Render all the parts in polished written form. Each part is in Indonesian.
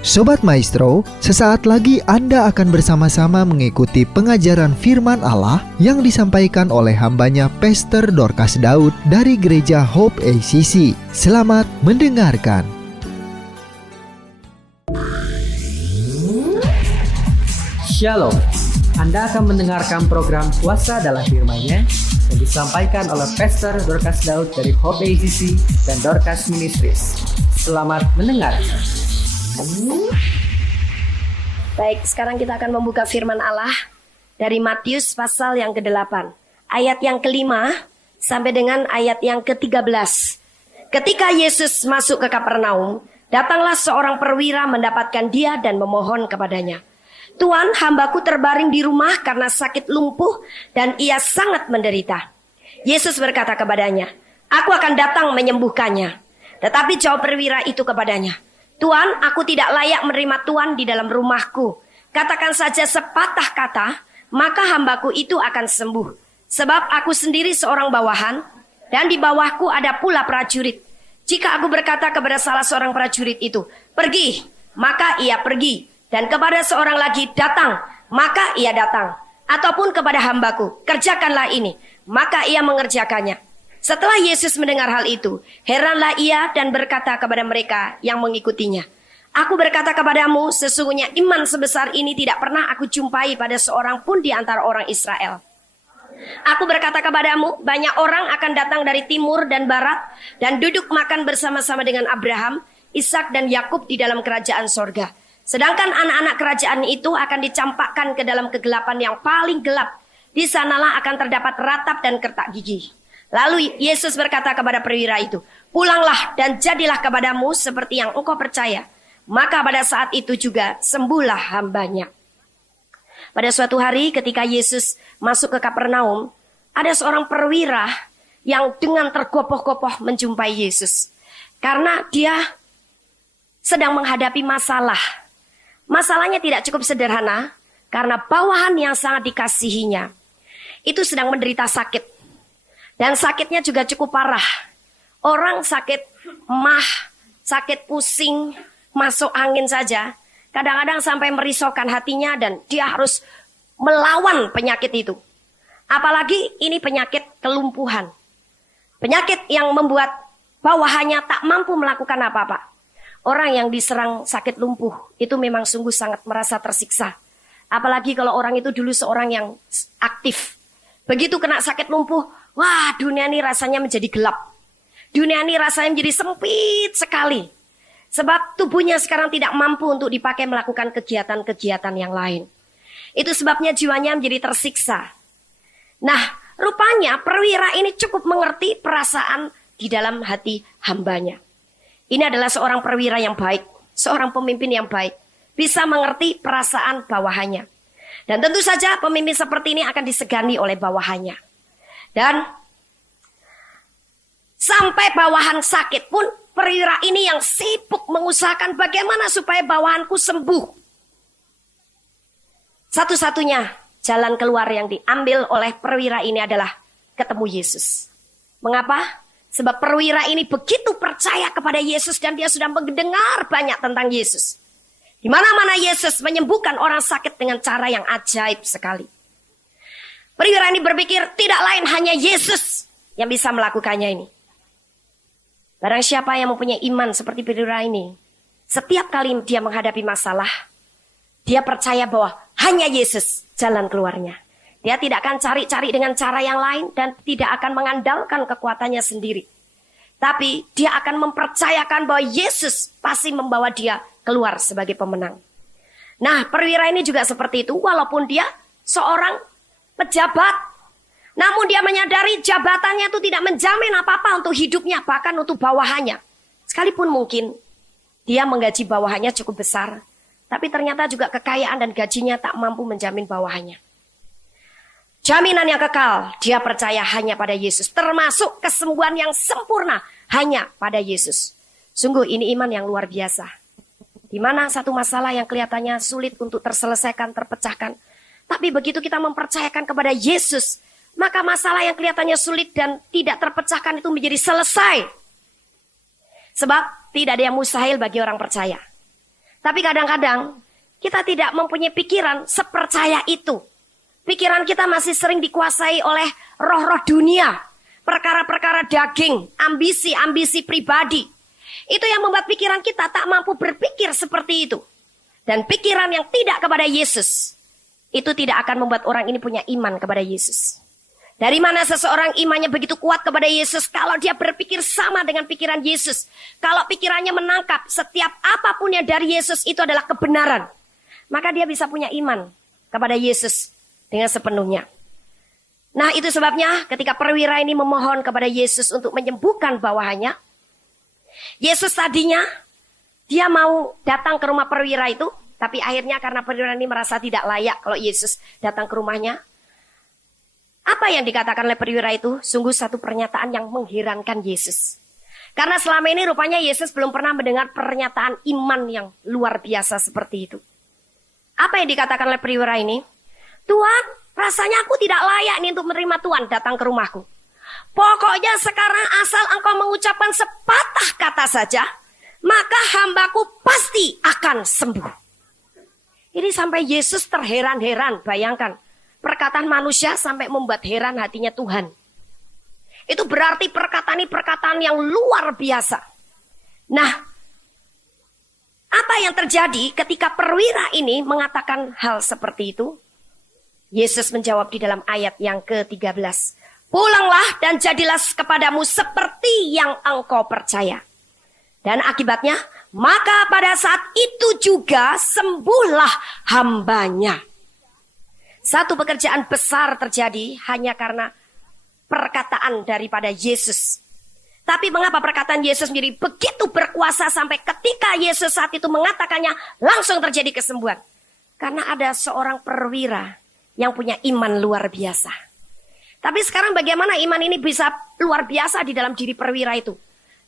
Sobat Maestro, sesaat lagi Anda akan bersama-sama mengikuti pengajaran firman Allah yang disampaikan oleh hambanya Pastor Dorcas Daud dari Gereja Hope ACC. Selamat mendengarkan. Shalom, Anda akan mendengarkan program Kuasa dalam Firman-Nya yang disampaikan oleh Pastor Dorcas Daud dari Hope ACC dan Dorcas Ministries. Selamat mendengarkan. Baik, sekarang kita akan membuka firman Allah dari Matius pasal yang ke-8, ayat yang ke-5 sampai dengan ayat yang ke-13. Ketika Yesus masuk ke Kapernaum, datanglah seorang perwira mendapatkan dia dan memohon kepadanya, "Tuan, hambaku terbaring di rumah karena sakit lumpuh dan ia sangat menderita." Yesus berkata kepadanya, "Aku akan datang menyembuhkannya." Tetapi jawab perwira itu kepadanya, "Tuan, aku tidak layak menerima Tuan di dalam rumahku. Katakan saja sepatah kata, maka hambaku itu akan sembuh. Sebab aku sendiri seorang bawahan, dan di bawahku ada pula prajurit. Jika aku berkata kepada salah seorang prajurit itu, 'Pergi,' maka ia pergi. Dan kepada seorang lagi, 'Datang,' maka ia datang. Ataupun kepada hambaku, 'Kerjakanlah ini,' maka ia mengerjakannya." Setelah Yesus mendengar hal itu, heranlah ia dan berkata kepada mereka yang mengikutinya, "Aku berkata kepadamu, sesungguhnya iman sebesar ini tidak pernah aku jumpai pada seorang pun di antara orang Israel. Aku berkata kepadamu, banyak orang akan datang dari timur dan barat dan duduk makan bersama-sama dengan Abraham, Ishak dan Yakub di dalam kerajaan sorga. Sedangkan anak-anak kerajaan itu akan dicampakkan ke dalam kegelapan yang paling gelap. Di sanalah akan terdapat ratap dan kertak gigi." Lalu Yesus berkata kepada perwira itu, "Pulanglah dan jadilah kepadamu seperti yang engkau percaya." Maka pada saat itu juga sembuhlah hambanya. Pada suatu hari ketika Yesus masuk ke Kapernaum, ada seorang perwira yang dengan tergopoh-gopoh menjumpai Yesus. Karena dia sedang menghadapi masalah. Masalahnya tidak cukup sederhana, karena bawahan yang sangat dikasihinya itu sedang menderita sakit. Dan sakitnya juga cukup parah. Orang sakit mah, sakit pusing, masuk angin saja, kadang-kadang sampai merisaukan hatinya dan dia harus melawan penyakit itu. Apalagi ini penyakit kelumpuhan. Penyakit yang membuat bawahannya tak mampu melakukan apa-apa. Orang yang diserang sakit lumpuh itu memang sungguh sangat merasa tersiksa. Apalagi kalau orang itu dulu seorang yang aktif. Begitu kena sakit lumpuh, wah, dunia ini rasanya menjadi gelap. Dunia ini rasanya menjadi sempit sekali. Sebab tubuhnya sekarang tidak mampu untuk dipakai melakukan kegiatan-kegiatan yang lain. Itu sebabnya jiwanya menjadi tersiksa. Nah, rupanya perwira ini cukup mengerti perasaan di dalam hati hambanya. Ini adalah seorang perwira yang baik, seorang pemimpin yang baik. Bisa mengerti perasaan bawahannya. Dan tentu saja pemimpin seperti ini akan disegani oleh bawahannya. Dan sampai bawahan sakit pun perwira ini yang sibuk mengusahakan bagaimana supaya bawahanku sembuh. Satu-satunya jalan keluar yang diambil oleh perwira ini adalah ketemu Yesus. Mengapa? Sebab perwira ini begitu percaya kepada Yesus dan dia sudah mendengar banyak tentang Yesus. Di mana-mana Yesus menyembuhkan orang sakit dengan cara yang ajaib sekali. Perwira ini berpikir tidak lain hanya Yesus yang bisa melakukannya ini. Barang siapa yang mempunyai iman seperti perwira ini, setiap kali dia menghadapi masalah, dia percaya bahwa hanya Yesus jalan keluarnya. Dia tidak akan cari-cari dengan cara yang lain dan tidak akan mengandalkan kekuatannya sendiri. Tapi dia akan mempercayakan bahwa Yesus pasti membawa dia keluar sebagai pemenang. Nah, perwira ini juga seperti itu, walaupun dia seorang pejabat. Namun dia menyadari jabatannya itu tidak menjamin apa-apa untuk hidupnya, bahkan untuk bawahannya. Sekalipun mungkin dia menggaji bawahannya cukup besar, tapi ternyata juga kekayaan dan gajinya tak mampu menjamin bawahannya. Jaminan yang kekal, dia percaya hanya pada Yesus. Termasuk kesembuhan yang sempurna hanya pada Yesus. Sungguh ini iman yang luar biasa. Di mana satu masalah yang kelihatannya sulit untuk terselesaikan, terpecahkan. Tapi begitu kita mempercayakan kepada Yesus, maka masalah yang kelihatannya sulit dan tidak terpecahkan itu menjadi selesai. Sebab tidak ada yang mustahil bagi orang percaya. Tapi kadang-kadang kita tidak mempunyai pikiran sepercaya itu. Pikiran kita masih sering dikuasai oleh roh-roh dunia, perkara-perkara daging, ambisi-ambisi pribadi. Itu yang membuat pikiran kita tak mampu berpikir seperti itu. Dan pikiran yang tidak kepada Yesus, itu tidak akan membuat orang ini punya iman kepada Yesus. Dari mana seseorang imannya begitu kuat kepada Yesus? Kalau dia berpikir sama dengan pikiran Yesus. Kalau pikirannya menangkap setiap apapun yang dari Yesus itu adalah kebenaran. Maka dia bisa punya iman kepada Yesus dengan sepenuhnya. Nah, itu sebabnya ketika perwira ini memohon kepada Yesus untuk menyembuhkan bawahannya. Yesus tadinya dia mau datang ke rumah perwira itu. Tapi akhirnya karena perwira ini merasa tidak layak kalau Yesus datang ke rumahnya. Apa yang dikatakan oleh perwira itu sungguh satu pernyataan yang mengherankan Yesus. Karena selama ini rupanya Yesus belum pernah mendengar pernyataan iman yang luar biasa seperti itu. Apa yang dikatakan oleh perwira ini? Tuhan, rasanya aku tidak layak nih untuk menerima Tuhan datang ke rumahku. Pokoknya sekarang asal engkau mengucapkan sepatah kata saja, maka hambaku pasti akan sembuh. Ini sampai Yesus terheran-heran, bayangkan. Perkataan manusia sampai membuat heran hatinya Tuhan. Itu berarti perkataan ini perkataan yang luar biasa. Nah, apa yang terjadi ketika perwira ini mengatakan hal seperti itu? Yesus menjawab di dalam ayat yang ke-13. Pulanglah dan jadilah kepadamu seperti yang engkau percaya. Dan akibatnya, maka pada saat itu juga sembuhlah hambanya. Satu pekerjaan besar terjadi hanya karena perkataan daripada Yesus. Tapi mengapa perkataan Yesus sendiri begitu berkuasa sampai ketika Yesus saat itu mengatakannya langsung terjadi kesembuhan? Karena ada seorang perwira yang punya iman luar biasa. Tapi sekarang bagaimana iman ini bisa luar biasa di dalam diri perwira itu?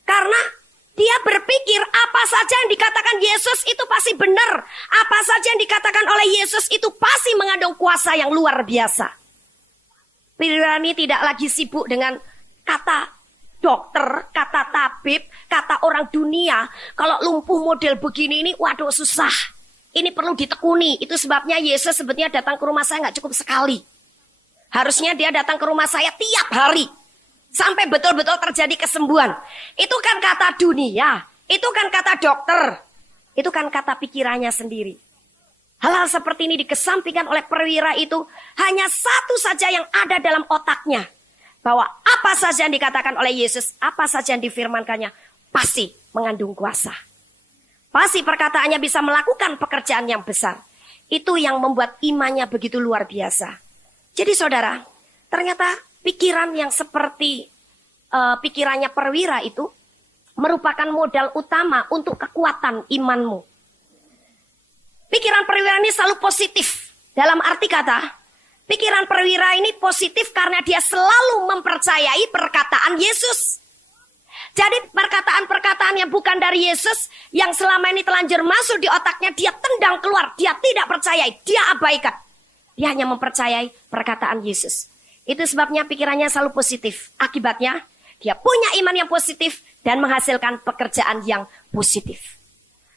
Karena dia berpikir apa saja yang dikatakan Yesus itu pasti benar. Apa saja yang dikatakan oleh Yesus itu pasti mengandung kuasa yang luar biasa. Perwira ini tidak lagi sibuk dengan kata dokter, kata tabib, kata orang dunia. Kalau lumpuh model begini ini, waduh susah. Ini perlu ditekuni. Itu sebabnya Yesus sebetulnya datang ke rumah saya nggak cukup sekali. Harusnya dia datang ke rumah saya tiap hari. Sampai betul-betul terjadi kesembuhan. Itu kan kata dunia. Itu kan kata dokter. Itu kan kata pikirannya sendiri. Hal-hal seperti ini dikesampingkan oleh perwira itu. Hanya satu saja yang ada dalam otaknya. Bahwa apa saja yang dikatakan oleh Yesus. Apa saja yang difirmankannya. Pasti mengandung kuasa. Pasti perkataannya bisa melakukan pekerjaan yang besar. Itu yang membuat imannya begitu luar biasa. Jadi saudara, ternyata pikiran yang seperti pikirannya perwira itu merupakan modal utama untuk kekuatan imanmu. Pikiran perwira ini selalu positif. Dalam arti kata, pikiran perwira ini positif karena dia selalu mempercayai perkataan Yesus. Jadi perkataan-perkataan yang bukan dari Yesus, yang selama ini telanjur masuk di otaknya, dia tendang keluar. Dia tidak percayai, dia abaikan. Dia hanya mempercayai perkataan Yesus. Itu sebabnya pikirannya selalu positif. Akibatnya, dia punya iman yang positif dan menghasilkan pekerjaan yang positif.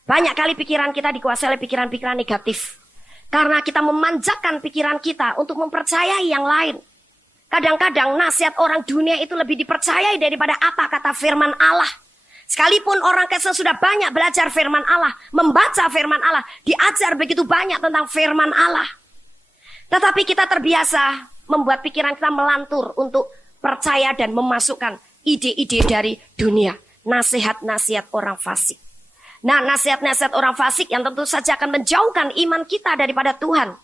Banyak kali pikiran kita dikuasai oleh pikiran-pikiran negatif. Karena kita memanjakan pikiran kita untuk mempercayai yang lain. Kadang-kadang nasihat orang dunia itu lebih dipercayai daripada apa kata firman Allah. Sekalipun orang Kristen sudah banyak belajar firman Allah, membaca firman Allah, diajar begitu banyak tentang firman Allah. Tetapi kita terbiasa membuat pikiran kita melantur untuk percaya dan memasukkan ide-ide dari dunia. Nasihat-nasihat orang fasik. Nah, nasihat-nasihat orang fasik yang tentu saja akan menjauhkan iman kita daripada Tuhan.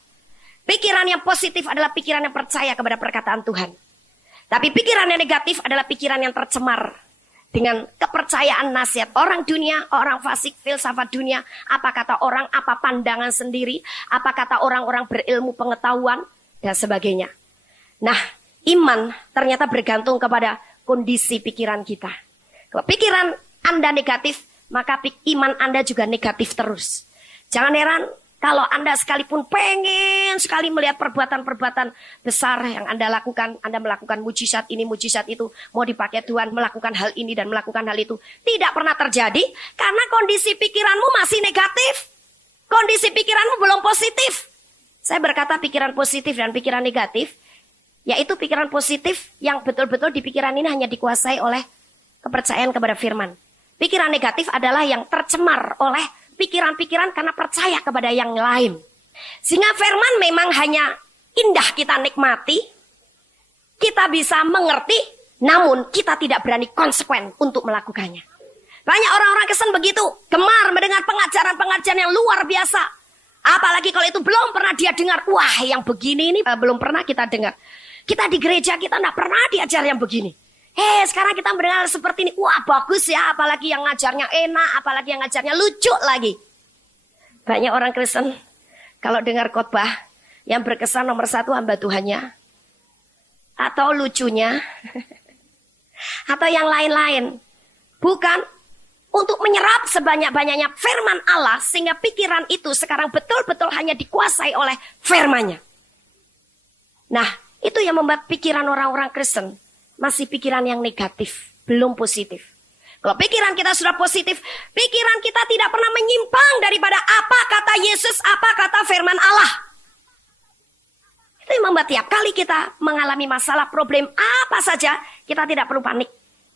Pikiran yang positif adalah pikiran yang percaya kepada perkataan Tuhan. Tapi pikiran yang negatif adalah pikiran yang tercemar dengan kepercayaan nasihat orang dunia, orang fasik, filsafat dunia. Apa kata orang, apa pandangan sendiri, apa kata orang-orang berilmu pengetahuan, dan sebagainya. Nah, iman ternyata bergantung kepada kondisi pikiran kita. Kalau pikiran Anda negatif, maka iman Anda juga negatif terus. Jangan heran kalau Anda sekalipun pengen sekali melihat perbuatan-perbuatan besar yang Anda lakukan. Anda melakukan mujizat ini, mujizat itu. Mau dipakai Tuhan melakukan hal ini dan melakukan hal itu. Tidak pernah terjadi karena kondisi pikiranmu masih negatif. Kondisi pikiranmu belum positif. Saya berkata pikiran positif dan pikiran negatif, yaitu pikiran positif yang betul-betul di pikiran ini hanya dikuasai oleh kepercayaan kepada firman. Pikiran negatif adalah yang tercemar oleh pikiran-pikiran karena percaya kepada yang lain. Sehingga firman memang hanya indah kita nikmati, kita bisa mengerti, namun kita tidak berani konsekuen untuk melakukannya. Banyak orang-orang Kristen begitu, gemar mendengar pengajaran-pengajaran yang luar biasa. Apalagi kalau itu belum pernah dia dengar. Wah, yang begini ini belum pernah kita dengar. Kita di gereja kita tidak pernah diajar yang begini. Sekarang kita mendengar seperti ini. Wah, bagus ya. Apalagi yang ngajarnya enak, apalagi yang ngajarnya lucu lagi. Banyak orang Kristen kalau dengar khotbah yang berkesan nomor satu hamba Tuhannya, atau lucunya, atau yang lain-lain. Bukan untuk menyerap sebanyak-banyaknya firman Allah, sehingga pikiran itu sekarang betul-betul hanya dikuasai oleh firman-Nya. Nah, itu yang membuat pikiran orang-orang Kristen masih pikiran yang negatif, belum positif. Kalau pikiran kita sudah positif, pikiran kita tidak pernah menyimpang daripada apa kata Yesus, apa kata firman Allah. Itu yang membuat tiap kali kita mengalami masalah, problem apa saja, kita tidak perlu panik.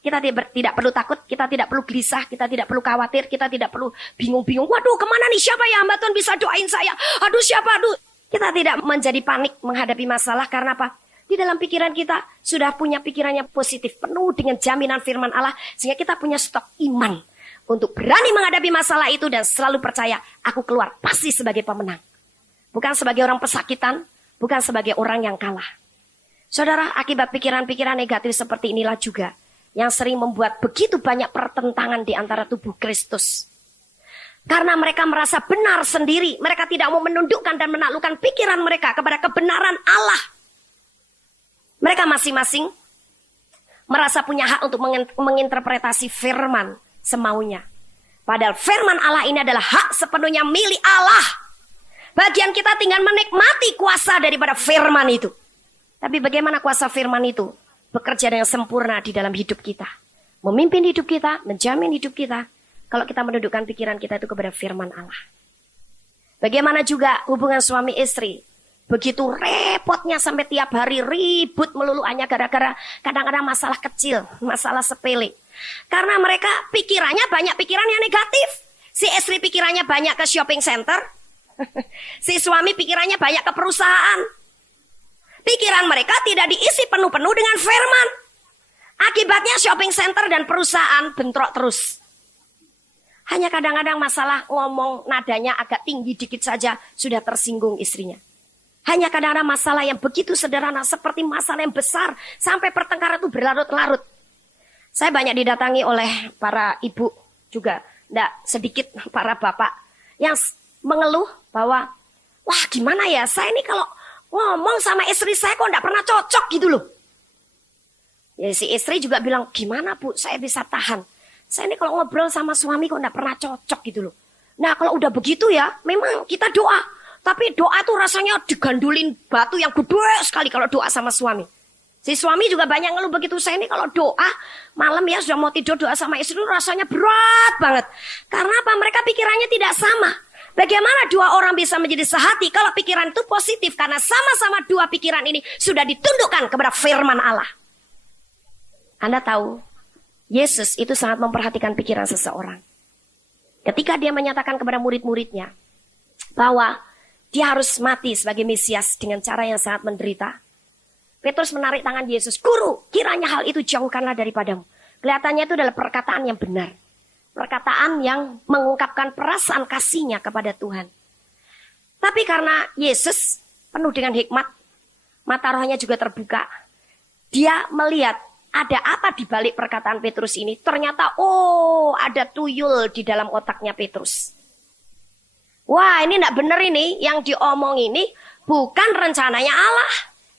Kita tidak perlu takut, kita tidak perlu gelisah, kita tidak perlu khawatir, kita tidak perlu bingung-bingung. Waduh, kemana nih, siapa ya hamba Tuhan bisa doain saya? Aduh, siapa? Aduh. Kita tidak menjadi panik menghadapi masalah karena apa? Di dalam pikiran kita sudah punya pikirannya positif, penuh dengan jaminan firman Allah. Sehingga kita punya stok iman untuk berani menghadapi masalah itu dan selalu percaya, aku keluar pasti sebagai pemenang. Bukan sebagai orang pesakitan, bukan sebagai orang yang kalah. Saudara, akibat pikiran-pikiran negatif seperti inilah juga yang sering membuat begitu banyak pertentangan di antara tubuh Kristus. Karena mereka merasa benar sendiri. Mereka tidak mau menundukkan dan menaklukkan pikiran mereka kepada kebenaran Allah. Mereka masing-masing merasa punya hak untuk menginterpretasi firman semaunya. Padahal firman Allah ini adalah hak sepenuhnya milik Allah. Bagian kita tinggal menikmati kuasa daripada firman itu. Tapi bagaimana kuasa firman itu bekerja dengan sempurna di dalam hidup kita, memimpin hidup kita, menjamin hidup kita, kalau kita menundukkan pikiran kita itu kepada firman Allah. Bagaimana juga hubungan suami istri, begitu repotnya sampai tiap hari ribut melulu hanya gara-gara kadang-kadang masalah kecil, masalah sepele. Karena mereka pikirannya banyak pikiran yang negatif. Si istri pikirannya banyak ke shopping center, si suami pikirannya banyak ke perusahaan. Pikiran mereka tidak diisi penuh-penuh dengan firman. Akibatnya shopping center dan perusahaan bentrok terus. Hanya kadang-kadang masalah ngomong nadanya agak tinggi dikit saja sudah tersinggung istrinya. Hanya kadang-kadang masalah yang begitu sederhana seperti masalah yang besar sampai pertengkaran itu berlarut-larut. Saya banyak didatangi oleh para ibu juga, tidak sedikit para bapak yang mengeluh bahwa, wah gimana ya, saya ini kalau ngomong sama istri saya kok enggak pernah cocok gitu loh. Ya si istri juga bilang, gimana bu saya bisa tahan. Saya ini kalau ngobrol sama suami kok enggak pernah cocok gitu loh. Nah kalau udah begitu ya, memang kita doa. Tapi doa tuh rasanya digandulin batu yang gede sekali kalau doa sama suami. Si suami juga banyak ngeluh begitu. Saya ini kalau doa malam ya sudah mau tidur doa sama istri rasanya berat banget. Karena apa? Mereka pikirannya tidak sama. Bagaimana dua orang bisa menjadi sehati kalau pikiran itu positif? Karena sama-sama dua pikiran ini sudah ditundukkan kepada firman Allah. Anda tahu, Yesus itu sangat memperhatikan pikiran seseorang. Ketika dia menyatakan kepada murid-muridnya bahwa dia harus mati sebagai Mesias dengan cara yang sangat menderita, Petrus menarik tangan Yesus. Guru, kiranya hal itu jauhkanlah daripadamu. Kelihatannya itu adalah perkataan yang benar. Perkataan yang mengungkapkan perasaan kasihnya kepada Tuhan. Tapi karena Yesus penuh dengan hikmat, mata rohnya juga terbuka. Dia melihat ada apa di balik perkataan Petrus ini. Ternyata ada tuyul di dalam otaknya Petrus. Wah ini tidak benar ini. Yang diomong ini bukan rencananya Allah.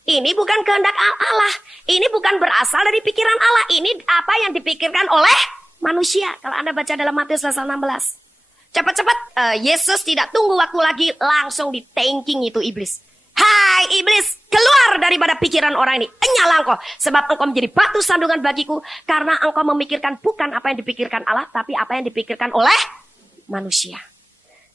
Ini bukan kehendak Allah. Ini bukan berasal dari pikiran Allah. Ini apa yang dipikirkan oleh manusia. Kalau Anda baca dalam Matius pasal 16. Cepat-cepat Yesus tidak tunggu waktu lagi. Langsung di-tanking itu iblis. Hai iblis, keluar daripada pikiran orang ini. Enyala engkau. Sebab engkau menjadi batu sandungan bagiku. Karena engkau memikirkan bukan apa yang dipikirkan Allah. Tapi apa yang dipikirkan oleh manusia.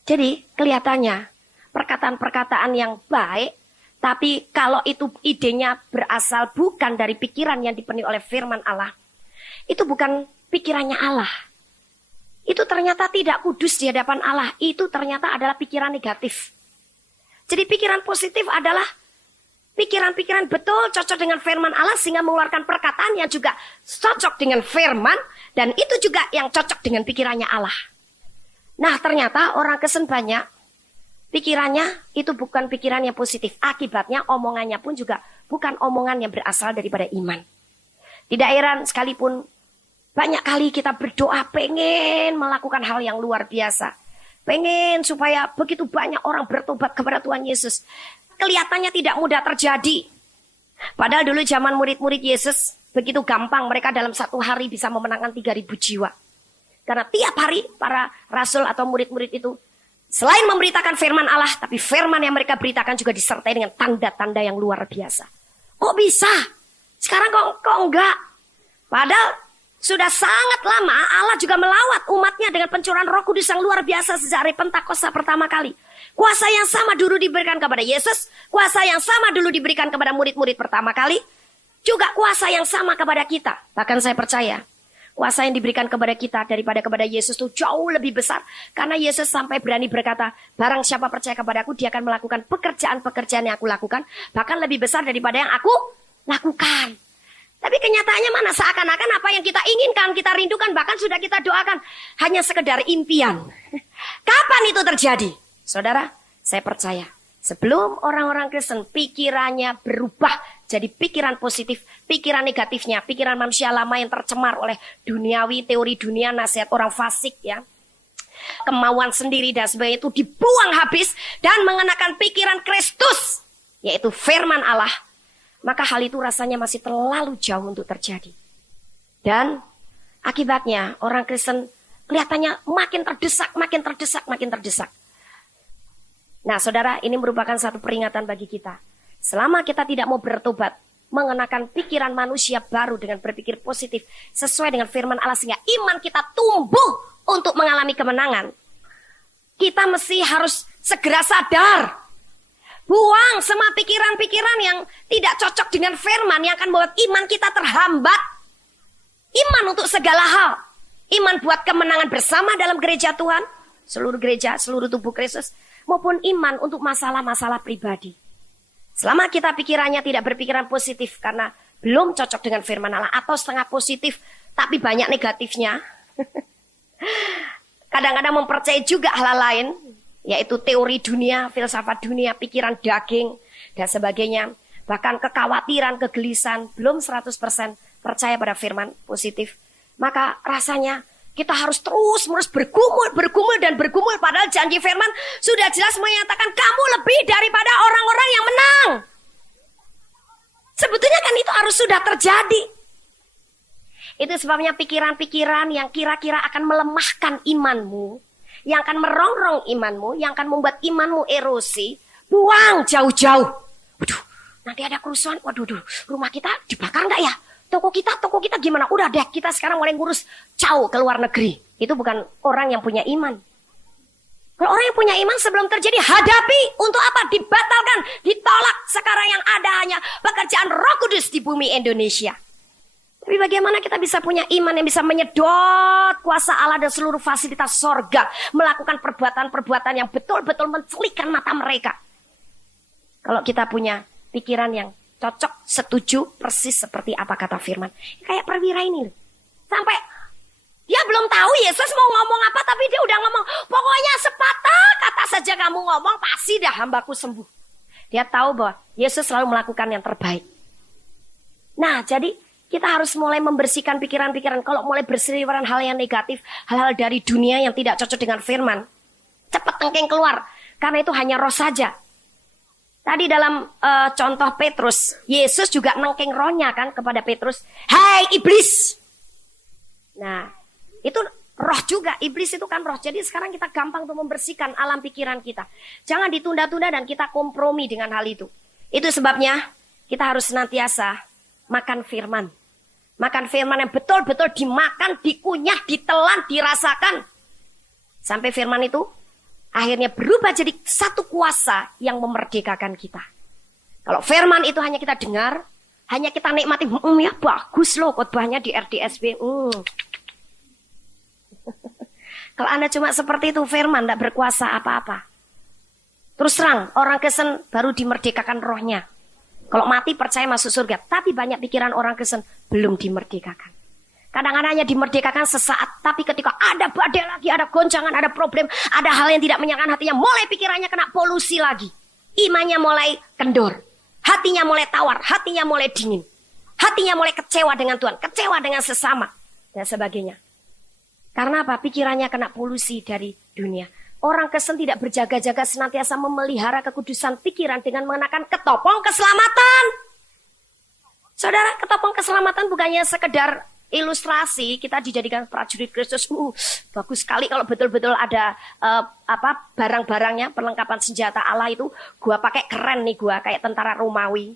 Jadi kelihatannya perkataan-perkataan yang baik, tapi kalau itu idenya berasal bukan dari pikiran yang dipenuhi oleh firman Allah, itu bukan pikirannya Allah. Itu ternyata tidak kudus di hadapan Allah. Itu ternyata adalah pikiran negatif. Jadi pikiran positif adalah pikiran-pikiran betul cocok dengan firman Allah, sehingga mengeluarkan perkataan yang juga cocok dengan firman, dan itu juga yang cocok dengan pikirannya Allah. Nah, ternyata orang Kristen banyak pikirannya itu bukan pikiran yang positif. Akibatnya omongannya pun juga bukan omongan yang berasal daripada iman. Tidak heran sekalipun banyak kali kita berdoa pengen melakukan hal yang luar biasa. Pengen supaya begitu banyak orang bertobat kepada Tuhan Yesus. Kelihatannya tidak mudah terjadi. Padahal dulu zaman murid-murid Yesus begitu gampang, mereka dalam satu hari bisa memenangkan 3.000 jiwa. Karena tiap hari para rasul atau murid-murid itu selain memberitakan firman Allah, tapi firman yang mereka beritakan juga disertai dengan tanda-tanda yang luar biasa. Kok bisa? Sekarang kok enggak? Padahal sudah sangat lama Allah juga melawat umatnya dengan pencurahan Roh Kudus yang luar biasa sejak hari Pentakosta pertama kali. Kuasa yang sama dulu diberikan kepada Yesus, kuasa yang sama dulu diberikan kepada murid-murid pertama kali, juga kuasa yang sama kepada kita. Bahkan saya percaya kuasa yang diberikan kepada kita daripada kepada Yesus itu jauh lebih besar. Karena Yesus sampai berani berkata, barang siapa percaya kepadaku, dia akan melakukan pekerjaan-pekerjaan yang aku lakukan, bahkan lebih besar daripada yang aku lakukan. Tapi kenyataannya mana? Seakan-akan apa yang kita inginkan, kita rindukan, bahkan sudah kita doakan, hanya sekedar impian. Kapan itu terjadi? Saudara, saya percaya sebelum orang-orang Kristen pikirannya berubah jadi pikiran positif, pikiran negatifnya, pikiran manusia lama yang tercemar oleh duniawi, teori dunia, nasihat orang fasik, ya, kemauan sendiri dan sebagainya, itu dibuang habis dan mengenakan pikiran Kristus, yaitu firman Allah. Maka hal itu rasanya masih terlalu jauh untuk terjadi. Dan akibatnya orang Kristen kelihatannya makin terdesak, makin terdesak, makin terdesak. Nah saudara, ini merupakan satu peringatan bagi kita. Selama kita tidak mau bertobat, mengenakan pikiran manusia baru dengan berpikir positif sesuai dengan firman Allah, sehingga iman kita tumbuh untuk mengalami kemenangan, kita mesti harus segera sadar. Buang semua pikiran-pikiran yang tidak cocok dengan firman, yang akan membuat iman kita terhambat. Iman untuk segala hal. Iman buat kemenangan bersama dalam gereja Tuhan, seluruh gereja, seluruh tubuh Kristus, maupun iman untuk masalah-masalah pribadi. Selama kita pikirannya tidak berpikiran positif karena belum cocok dengan firman Allah, atau setengah positif tapi banyak negatifnya, kadang-kadang mempercayai juga hal lain, yaitu teori dunia, filsafat dunia, pikiran daging, dan sebagainya. Bahkan kekhawatiran, kegelisahan, belum 100% percaya pada firman positif. Maka rasanya kita harus terus-menerus bergumul dan bergumul. Padahal janji firman sudah jelas menyatakan kamu lebih daripada orang-orang yang menang. Sebetulnya kan itu harus sudah terjadi. Itu sebabnya pikiran-pikiran yang kira-kira akan melemahkan imanmu, yang akan merongrong imanmu, yang akan membuat imanmu erosi, buang jauh-jauh. Waduh, nanti ada kerusuhan, waduh, rumah kita dibakar nggak ya? Toko kita gimana? Udah deh, kita sekarang mulai ngurus jauh ke luar negeri. Itu bukan orang yang punya iman. Kalau orang yang punya iman sebelum terjadi, hadapi. Untuk apa? Dibatalkan, ditolak. Sekarang yang ada hanya pekerjaan Roh Kudus di bumi Indonesia. Tapi bagaimana kita bisa punya iman yang bisa menyedot kuasa Allah dan seluruh fasilitas sorga, melakukan perbuatan-perbuatan yang betul-betul mencelikkan mata mereka, kalau kita punya pikiran yang cocok, setuju persis seperti apa kata firman. Kayak perwira ini loh. Sampai dia belum tahu Yesus mau ngomong apa, tapi dia udah ngomong, pokoknya sepatah kata saja kamu ngomong, pasti dah hambaku sembuh. Dia tahu bahwa Yesus selalu melakukan yang terbaik. Nah, jadi kita harus mulai membersihkan pikiran-pikiran. Kalau mulai berseliweran hal yang negatif, hal-hal dari dunia yang tidak cocok dengan firman, cepat tengking keluar. Karena itu hanya roh saja. Tadi dalam contoh Petrus, Yesus juga nengking rohnya kan kepada Petrus. Hai iblis. Nah, itu roh juga. Iblis itu kan roh. Jadi sekarang kita gampang untuk membersihkan alam pikiran kita. Jangan ditunda-tunda dan kita kompromi dengan hal itu. Itu sebabnya kita harus senantiasa makan firman. Makan firman yang betul-betul dimakan, dikunyah, ditelan, dirasakan. Sampai firman itu akhirnya berubah jadi satu kuasa yang memerdekakan kita. Kalau firman itu hanya kita dengar, hanya kita nikmati, ya bagus loh khotbahnya di RDSB. Kalau Anda cuma seperti itu, firman tidak berkuasa apa-apa. Terus terang, orang Kristen baru dimerdekakan rohnya. Kalau mati percaya masuk surga. Tapi banyak pikiran orang Kristen belum dimerdekakan. Kadang-kadang hanya dimerdekakan sesaat. Tapi ketika ada badai lagi, ada goncangan, ada problem, ada hal yang tidak menyenangkan hatinya, mulai pikirannya kena polusi lagi. Imannya mulai kendor. Hatinya mulai tawar, hatinya mulai dingin. Hatinya mulai kecewa dengan Tuhan, kecewa dengan sesama, dan sebagainya. Karena apa? Pikirannya kena polusi dari dunia. Orang Kristen tidak berjaga-jaga senantiasa memelihara kekudusan pikiran dengan mengenakan ketopong keselamatan. Saudara, ketopong keselamatan bukannya sekedar ilustrasi kita dijadikan prajurit Kristus. Bagus sekali kalau betul-betul ada barang-barangnya, perlengkapan senjata Allah itu. Gua pakai keren nih, gua kayak tentara Romawi.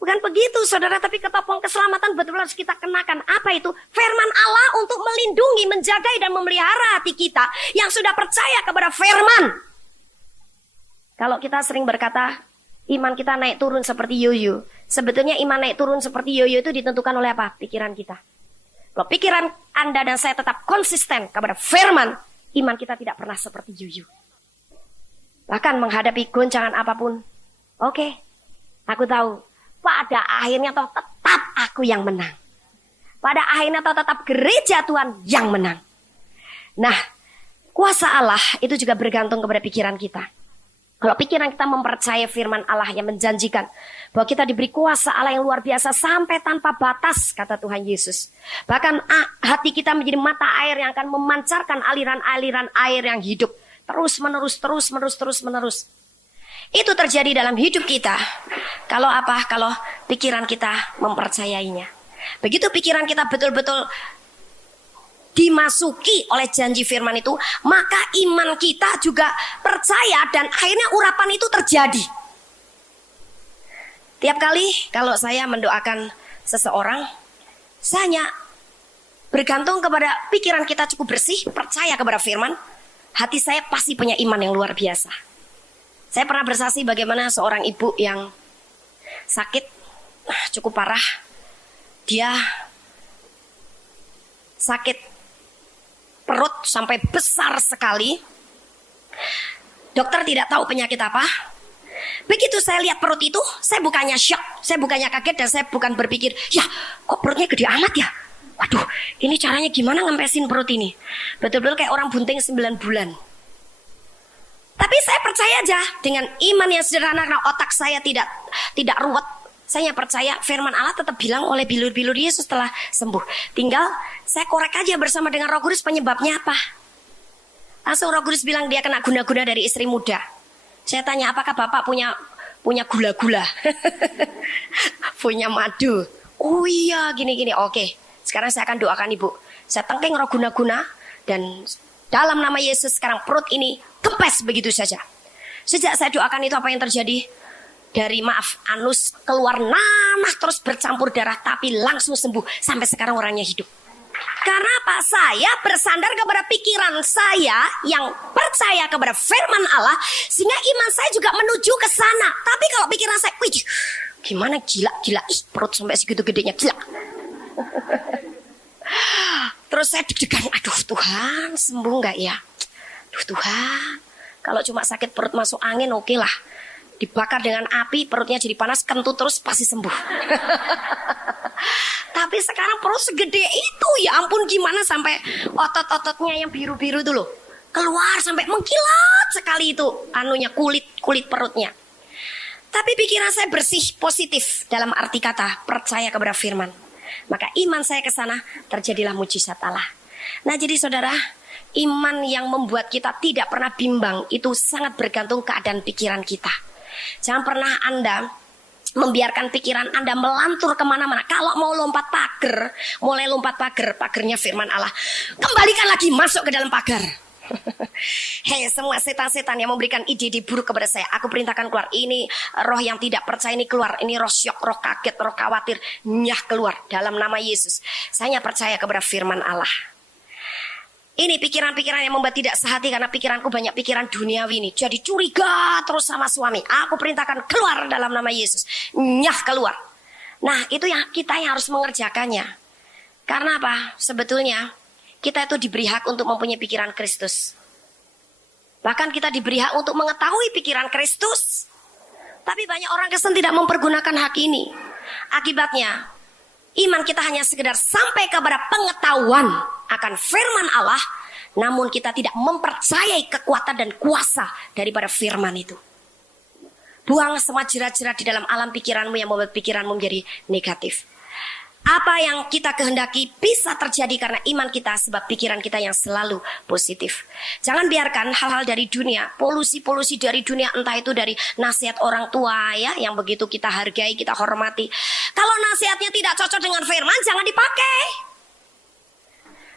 Bukan begitu saudara, tapi ketopong keselamatan betul-betul harus kita kenakan. Apa itu? Firman Allah untuk melindungi, menjaga dan memelihara hati kita yang sudah percaya kepada firman. Kalau kita sering berkata, iman kita naik turun seperti yoyo. Sebetulnya iman naik turun seperti yoyo itu ditentukan oleh apa? Pikiran kita. Kalau pikiran Anda dan saya tetap konsisten kepada firman, iman kita tidak pernah seperti yoyo. Bahkan menghadapi goncangan apapun, oke, aku tahu. Pada akhirnya toh tetap aku yang menang. Pada akhirnya toh tetap gereja Tuhan yang menang. Nah, kuasa Allah itu juga bergantung kepada pikiran kita. Kalau pikiran kita mempercayai firman Allah yang menjanjikan bahwa kita diberi kuasa Allah yang luar biasa sampai tanpa batas, kata Tuhan Yesus. Bahkan hati kita menjadi mata air yang akan memancarkan aliran-aliran air yang hidup. Terus menerus. Itu terjadi dalam hidup kita. Kalau apa? Kalau pikiran kita mempercayainya. Begitu pikiran kita betul-betul dimasuki oleh janji firman itu, maka iman kita juga percaya dan akhirnya urapan itu terjadi. Tiap kali kalau saya mendoakan seseorang, saya hanya bergantung kepada pikiran kita cukup bersih, percaya kepada firman, hati saya pasti punya iman yang luar biasa. Saya pernah bersaksi bagaimana seorang ibu yang sakit cukup parah. Dia sakit perut sampai besar sekali. Dokter tidak tahu penyakit apa. Begitu saya lihat perut itu, saya bukannya shock, saya bukannya kaget, dan saya bukan berpikir, ya kok perutnya gede amat ya. Waduh, ini caranya gimana ngempesin perut ini. Betul-betul kayak orang bunting 9 bulan. Tapi saya percaya aja dengan iman yang sederhana, karena otak saya tidak ruwet. Saya percaya firman Allah tetap bilang oleh bilur-bilur Yesus telah sembuh. Tinggal saya korek aja bersama dengan Roh Kudus penyebabnya apa. Langsung Roh Kudus bilang dia kena guna-guna dari istri muda. Saya tanya, apakah Bapak punya gula-gula? Punya madu? Oh iya, gini-gini. Oke, sekarang saya akan doakan Ibu. Saya tengking roh guna-guna dan dalam nama Yesus sekarang perut ini kempes begitu saja. Sejak saya doakan itu, apa yang terjadi? Dari anus keluar nanah terus bercampur darah, tapi langsung sembuh. Sampai sekarang orangnya hidup. Karena apa? Saya bersandar kepada pikiran saya yang percaya kepada firman Allah, sehingga iman saya juga menuju ke sana. Tapi kalau pikiran saya, wih, gimana gila, perut sampai segitu gedenya, gila. Terus saya deg-degan, aduh Tuhan, sembuh nggak ya? Aduh Tuhan, kalau cuma sakit perut masuk angin oke lah. Dibakar dengan api, perutnya jadi panas, kentut terus pasti sembuh. Tapi sekarang perut segede itu, ya ampun, gimana sampai otot-ototnya yang biru-biru itu loh keluar sampai mengkilat sekali itu anunya, kulit perutnya. Tapi pikiran saya bersih, positif dalam arti kata percaya kepada firman. Maka iman saya ke sana, terjadilah mujizat Allah. Nah jadi saudara, iman yang membuat kita tidak pernah bimbang itu sangat bergantung keadaan pikiran kita. Jangan pernah Anda membiarkan pikiran Anda melantur kemana-mana. Kalau mau lompat pagar, mulai lompat pagarnya firman Allah, kembalikan lagi masuk ke dalam pagar. Hei semua setan-setan yang memberikan ide-ide buruk kepada saya, aku perintahkan keluar. Ini roh yang tidak percaya ini keluar. Ini roh syok, roh kaget, roh khawatir, nyah keluar dalam nama Yesus. Saya percaya kepada firman Allah. Ini pikiran-pikiran yang membuat tidak sehati karena pikiranku banyak pikiran duniawi ini. Jadi curiga terus sama suami. Aku perintahkan keluar dalam nama Yesus. Nyah keluar. Nah itu yang kita yang harus mengerjakannya. Karena apa? Sebetulnya kita itu diberi hak untuk mempunyai pikiran Kristus. Bahkan kita diberi hak untuk mengetahui pikiran Kristus. Tapi banyak orang Kristen tidak mempergunakan hak ini. Akibatnya iman kita hanya sekedar sampai kepada pengetahuan akan firman Allah, namun kita tidak mempercayai kekuatan dan kuasa daripada firman itu. Buang semua jerat-jerat di dalam alam pikiranmu yang membuat pikiranmu menjadi negatif. Apa yang kita kehendaki bisa terjadi karena iman kita, sebab pikiran kita yang selalu positif. Jangan biarkan hal-hal dari dunia, polusi-polusi dari dunia, entah itu dari nasihat orang tua ya, yang begitu kita hargai, kita hormati. Kalau nasihatnya tidak cocok dengan firman, jangan dipakai.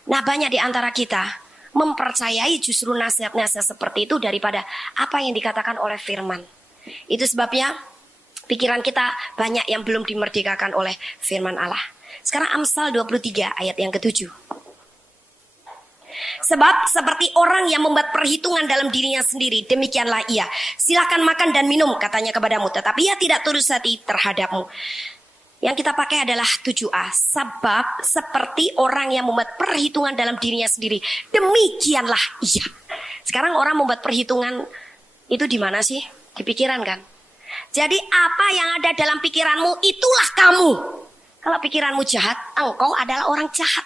Nah banyak di antara kita mempercayai justru nasihat-nasihat seperti itu daripada apa yang dikatakan oleh firman. Itu sebabnya pikiran kita banyak yang belum dimerdekakan oleh firman Allah. Sekarang Amsal 23 ayat yang ke-7. Sebab seperti orang yang membuat perhitungan dalam dirinya sendiri, demikianlah ia. Silakan makan dan minum, katanya kepadamu, tetapi ia tidak tulus hati terhadapmu. Yang kita pakai adalah 7a. Sebab seperti orang yang membuat perhitungan dalam dirinya sendiri, demikianlah ia. Sekarang orang membuat perhitungan itu di mana sih? Di pikiran kan? Jadi apa yang ada dalam pikiranmu itulah kamu. Kalau pikiranmu jahat, engkau adalah orang jahat.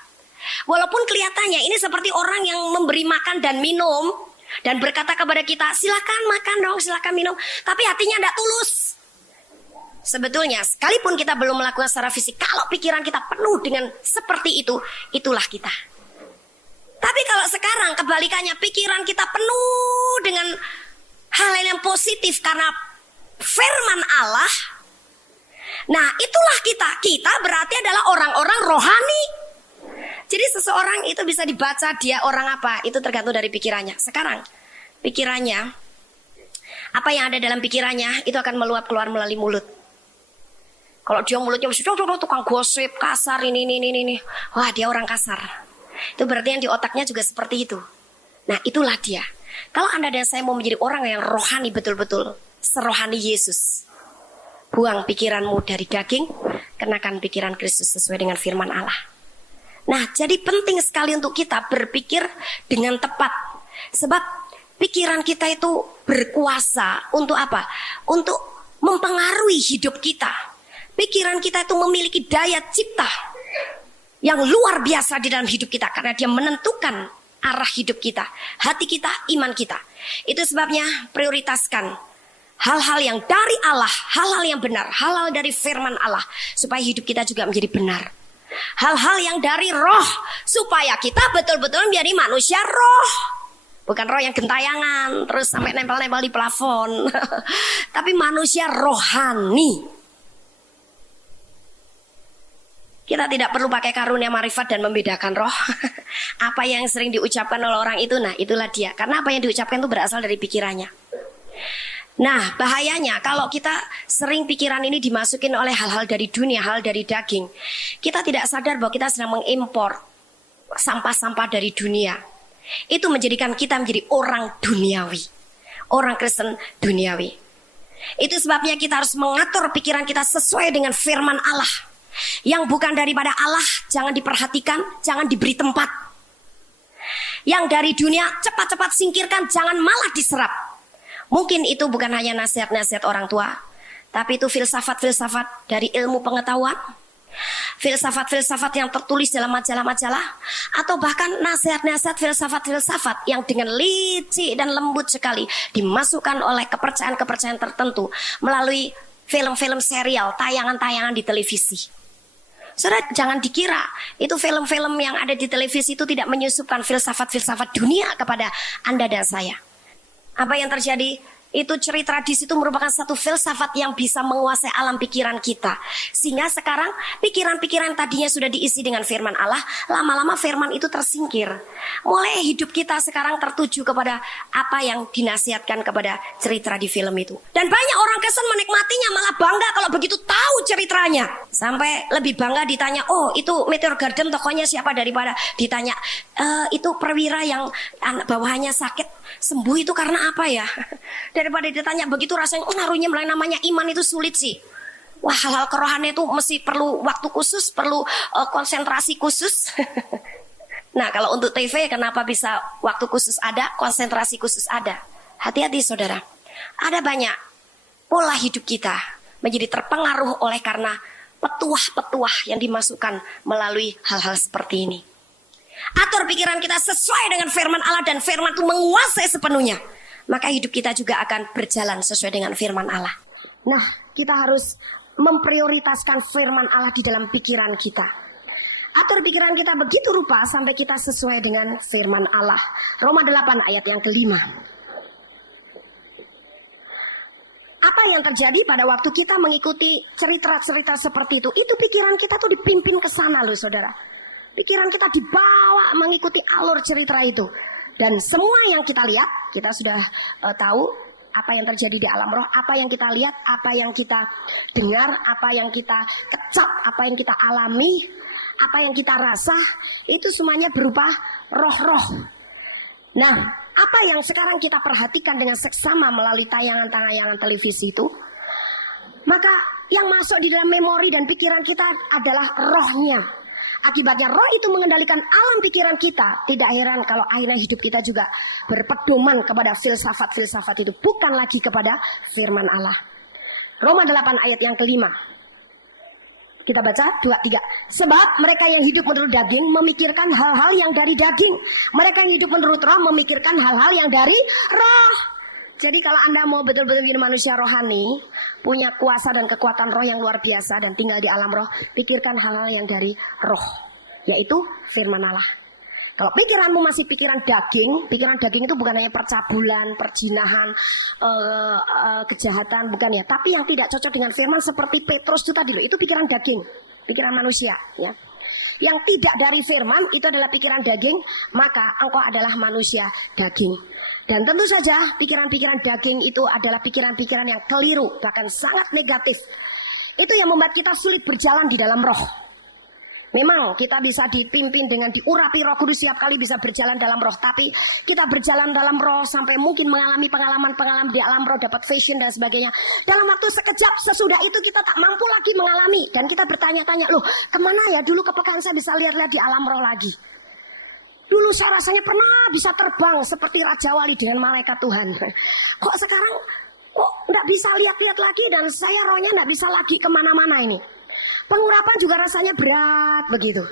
Walaupun kelihatannya ini seperti orang yang memberi makan dan minum dan berkata kepada kita, silakan makan dong, silakan minum, tapi hatinya tidak tulus. Sebetulnya sekalipun kita belum melakukan secara fisik, kalau pikiran kita penuh dengan seperti itu, itulah kita. Tapi kalau sekarang kebalikannya, pikiran kita penuh dengan hal-hal yang positif karena firman Allah. Nah itulah kita. Kita berarti adalah orang-orang rohani. Jadi seseorang itu bisa dibaca dia orang apa, itu tergantung dari pikirannya. Sekarang pikirannya, apa yang ada dalam pikirannya itu akan meluap keluar melalui mulut. Kalau dia mulutnya sudah tukang gosip, kasar, ini, wah dia orang kasar. Itu berarti yang di otaknya juga seperti itu. Nah itulah dia. Kalau Anda dan saya mau menjadi orang yang rohani betul-betul, serohani Yesus, buang pikiranmu dari daging, kenakan pikiran Kristus sesuai dengan firman Allah. Nah jadi penting sekali untuk kita berpikir dengan tepat. Sebab pikiran kita itu berkuasa untuk apa? Untuk mempengaruhi hidup kita. Pikiran kita itu memiliki daya cipta yang luar biasa di dalam hidup kita. Karena dia menentukan arah hidup kita, hati kita, iman kita. Itu sebabnya prioritaskan hal-hal yang dari Allah, hal-hal yang benar, hal-hal dari firman Allah, supaya hidup kita juga menjadi benar. Hal-hal yang dari roh, supaya kita betul-betul menjadi manusia roh. Bukan roh yang gentayangan terus sampai nempel-nempel di plafon. Tapi manusia rohani. Kita tidak perlu pakai karunia marifat dan membedakan roh. Apa yang sering diucapkan oleh orang itu, nah itulah dia. Karena apa yang diucapkan itu berasal dari pikirannya. Nah bahayanya kalau kita sering pikiran ini dimasukin oleh hal-hal dari dunia, hal dari daging. Kita tidak sadar bahwa kita sedang mengimpor sampah-sampah dari dunia. Itu menjadikan kita menjadi orang duniawi, orang Kristen duniawi. Itu sebabnya kita harus mengatur pikiran kita sesuai dengan firman Allah. Yang bukan daripada Allah jangan diperhatikan, jangan diberi tempat. Yang dari dunia cepat-cepat singkirkan, jangan malah diserap. Mungkin itu bukan hanya nasihat-nasihat orang tua, tapi itu filsafat-filsafat dari ilmu pengetahuan, filsafat-filsafat yang tertulis dalam majalah-majalah, atau bahkan nasihat-nasihat filsafat-filsafat yang dengan licik dan lembut sekali dimasukkan oleh kepercayaan-kepercayaan tertentu melalui film-film serial, tayangan-tayangan di televisi. Saudara, jangan dikira itu film-film yang ada di televisi itu tidak menyusupkan filsafat-filsafat dunia kepada Anda dan saya. Apa yang terjadi? Itu cerita tradisi itu merupakan satu filsafat yang bisa menguasai alam pikiran kita. Sehingga sekarang pikiran-pikiran tadinya sudah diisi dengan firman Allah, lama-lama firman itu tersingkir. Mulai hidup kita sekarang tertuju kepada apa yang dinasihatkan kepada cerita di film itu. Dan banyak orang Kristen menikmatinya, malah bangga kalau begitu tahu ceritanya. Sampai lebih bangga ditanya, oh itu Meteor Garden tokohnya siapa, daripada ditanya, itu perwira yang bawahannya sakit, sembuh itu karena apa ya? Daripada ditanya begitu rasanya ngaruhnya mulai namanya iman itu sulit sih. Wah, hal-hal kerohanian itu mesti perlu waktu khusus, perlu konsentrasi khusus. Nah, kalau untuk TV kenapa bisa waktu khusus ada, konsentrasi khusus ada? Hati-hati saudara. Ada banyak pola hidup kita menjadi terpengaruh oleh karena petuah-petuah yang dimasukkan melalui hal-hal seperti ini. Atur pikiran kita sesuai dengan firman Allah dan firman itu menguasai sepenuhnya. Maka hidup kita juga akan berjalan sesuai dengan firman Allah. Nah, kita harus memprioritaskan firman Allah di dalam pikiran kita. Atur pikiran kita begitu rupa sampai kita sesuai dengan firman Allah. Roma 8 ayat yang kelima. Apa yang terjadi pada waktu kita mengikuti cerita-cerita seperti itu? Itu pikiran kita tuh dipimpin ke sana loh saudara. Pikiran kita dibawa mengikuti alur cerita itu. Dan semua yang kita lihat, kita sudah tahu apa yang terjadi di alam roh, apa yang kita lihat, apa yang kita dengar, apa yang kita kecap, apa yang kita alami, apa yang kita rasa, itu semuanya berupa roh-roh. Nah, apa yang sekarang kita perhatikan dengan seksama melalui tayangan-tayangan televisi itu, maka yang masuk di dalam memori dan pikiran kita adalah rohnya. Akibatnya roh itu mengendalikan alam pikiran kita. Tidak heran kalau akhirnya hidup kita juga berpedoman kepada filsafat-filsafat itu, bukan lagi kepada firman Allah. Roma 8 ayat yang kelima. Kita baca 2-3. Sebab mereka yang hidup menurut daging memikirkan hal-hal yang dari daging. Mereka yang hidup menurut roh memikirkan hal-hal yang dari roh. Jadi kalau Anda mau betul-betul menjadi manusia rohani, punya kuasa dan kekuatan roh yang luar biasa dan tinggal di alam roh, pikirkan hal-hal yang dari roh, yaitu firman Allah. Kalau pikiranmu masih pikiran daging itu bukan hanya percabulan, perjinahan, kejahatan, bukan ya. Tapi yang tidak cocok dengan firman seperti Petrus itu tadi loh, itu pikiran daging, pikiran manusia ya. Yang tidak dari firman itu adalah pikiran daging, maka engkau adalah manusia daging. Dan tentu saja pikiran-pikiran daging itu adalah pikiran-pikiran yang keliru, bahkan sangat negatif. Itu yang membuat kita sulit berjalan di dalam roh. Memang kita bisa dipimpin dengan diurapi Roh Kudus, setiap kali bisa berjalan dalam roh. Tapi kita berjalan dalam roh sampai mungkin mengalami pengalaman-pengalaman di alam roh, dapat vision dan sebagainya. Dalam waktu sekejap sesudah itu kita tak mampu lagi mengalami. Dan kita bertanya-tanya, loh kemana ya dulu kepekaan saya bisa lihat-lihat di alam roh lagi. Dulu saya rasanya pernah bisa terbang seperti Raja Wali dengan malaikat Tuhan. Kok sekarang kok nggak bisa lihat-lihat lagi dan saya rohnya nggak bisa lagi kemana-mana ini. Pengurapan juga rasanya berat begitu.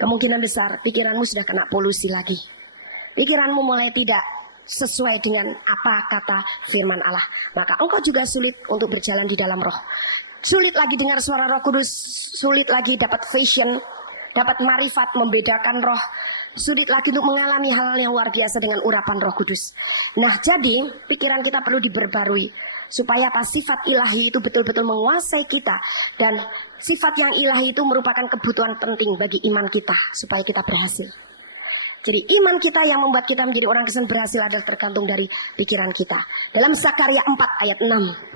Kemungkinan besar pikiranmu sudah kena polusi lagi. Pikiranmu mulai tidak sesuai dengan apa kata firman Allah. Maka engkau juga sulit untuk berjalan di dalam roh. Sulit lagi dengar suara Roh Kudus. Sulit lagi dapat vision, dapat marifat, membedakan roh. Sulit lagi untuk mengalami hal-hal yang luar biasa dengan urapan Roh Kudus. Nah, jadi pikiran kita perlu diperbarui supaya apa? Sifat ilahi itu betul-betul menguasai kita. Dan sifat yang ilahi itu merupakan kebutuhan penting bagi iman kita supaya kita berhasil. Jadi iman kita yang membuat kita menjadi orang Kristen berhasil adalah tergantung dari pikiran kita. Dalam Zakaria 4 ayat 6.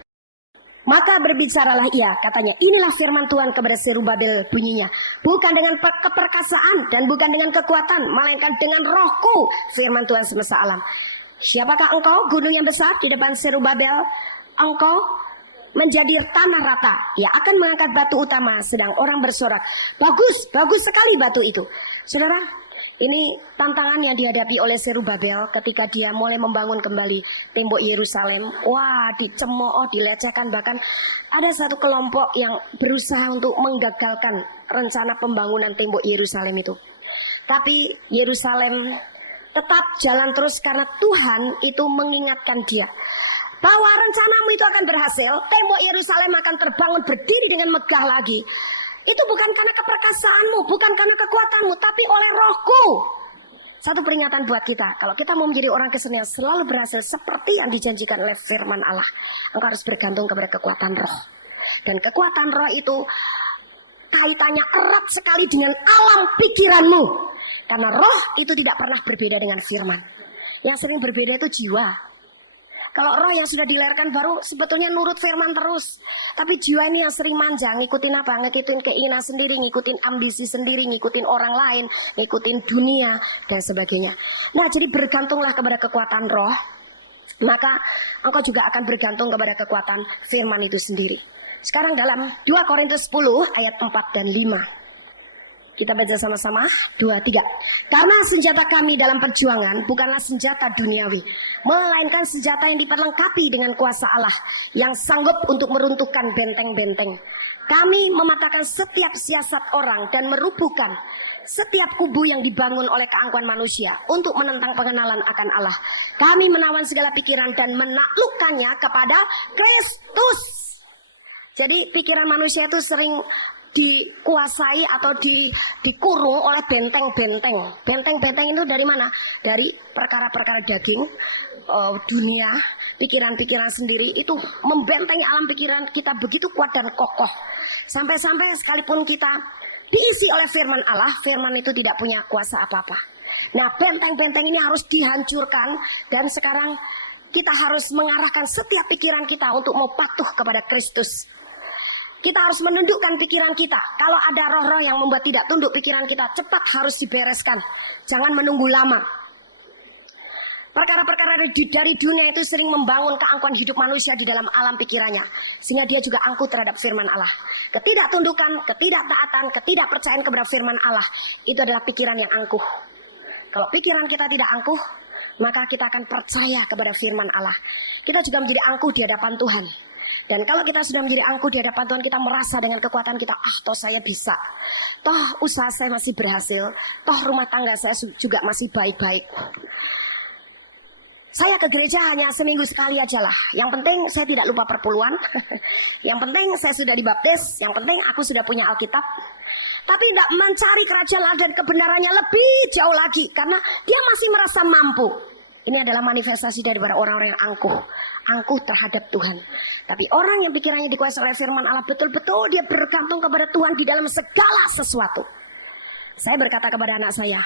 Maka berbicaralah ia, katanya, inilah firman Tuhan kepada Zerubabel bunyinya. Bukan dengan keperkasaan dan bukan dengan kekuatan, melainkan dengan rohku, firman Tuhan semesta alam. Siapakah engkau, gunung yang besar di depan Zerubabel? Engkau menjadi tanah rata. Ia akan mengangkat batu utama, sedang orang bersorak, bagus, bagus sekali batu itu. Saudara, ini tantangan yang dihadapi oleh Zerubabel ketika dia mulai membangun kembali tembok Yerusalem. Wah, dicemooh, dilecehkan. Bahkan ada satu kelompok yang berusaha untuk menggagalkan rencana pembangunan tembok Yerusalem itu. Tapi Yerusalem tetap jalan terus karena Tuhan itu mengingatkan dia bahwa rencanamu itu akan berhasil. Tembok Yerusalem akan terbangun berdiri dengan megah lagi. Itu bukan karena keperkasaanmu, bukan karena kekuatanmu, tapi oleh rohku. Satu peringatan buat kita, kalau kita mau menjadi orang Kristen yang selalu berhasil seperti yang dijanjikan oleh firman Allah, engkau harus bergantung kepada kekuatan roh. Dan kekuatan roh itu kaitannya erat sekali dengan alam pikiranmu. Karena roh itu tidak pernah berbeda dengan firman. Yang sering berbeda itu jiwa. Kalau roh yang sudah dilahirkan baru sebetulnya nurut firman terus. Tapi jiwa ini yang sering manja, ngikutin apa? Ngikutin keinginan sendiri, ngikutin ambisi sendiri, ngikutin orang lain, ngikutin dunia, dan sebagainya. Nah, jadi bergantunglah kepada kekuatan roh. Maka engkau juga akan bergantung kepada kekuatan firman itu sendiri. Sekarang dalam 2 Korintus 10 ayat 4 dan 5. Kita baca sama-sama, 2, 3. Karena senjata kami dalam perjuangan bukanlah senjata duniawi, melainkan senjata yang diperlengkapi dengan kuasa Allah, yang sanggup untuk meruntuhkan benteng-benteng. Kami mematahkan setiap siasat orang dan merubuhkan setiap kubu yang dibangun oleh keangkuhan manusia untuk menentang pengenalan akan Allah. Kami menawan segala pikiran dan menaklukkannya kepada Kristus. Jadi pikiran manusia itu sering dikuasai atau dikurung oleh benteng-benteng. Benteng-benteng itu dari mana? Dari perkara-perkara daging, dunia, pikiran-pikiran sendiri. Itu membentengi alam pikiran kita begitu kuat dan kokoh. Sampai-sampai sekalipun kita diisi oleh firman Allah, firman itu tidak punya kuasa apa-apa. Nah, benteng-benteng ini harus dihancurkan. Dan sekarang kita harus mengarahkan setiap pikiran kita untuk mau patuh kepada Kristus. Kita harus menundukkan pikiran kita. Kalau ada roh-roh yang membuat tidak tunduk pikiran kita, cepat harus dibereskan. Jangan menunggu lama. Perkara-perkara dari dunia itu sering membangun keangkuhan hidup manusia di dalam alam pikirannya. Sehingga dia juga angkuh terhadap firman Allah. Ketidaktundukan, ketidaktaatan, ketidakpercayaan kepada firman Allah, itu adalah pikiran yang angkuh. Kalau pikiran kita tidak angkuh, maka kita akan percaya kepada firman Allah. Kita juga menjadi angkuh di hadapan Tuhan. Dan kalau kita sudah menjadi angkuh di hadapan Tuhan, kita merasa dengan kekuatan kita, toh saya bisa. Toh usaha saya masih berhasil. Toh rumah tangga saya juga masih baik-baik. Saya ke gereja hanya seminggu sekali aja lah. Yang penting saya tidak lupa perpuluhan. Yang penting saya sudah dibaptis. Yang penting aku sudah punya Alkitab. Tapi tidak mencari kerajaan Allah dan kebenarannya lebih jauh lagi. Karena dia masih merasa mampu. Ini adalah manifestasi daripada orang-orang yang angkuh terhadap Tuhan. Tapi orang yang pikirannya dikuasai oleh firman Allah, betul-betul dia bergantung kepada Tuhan di dalam segala sesuatu. Saya berkata kepada anak saya,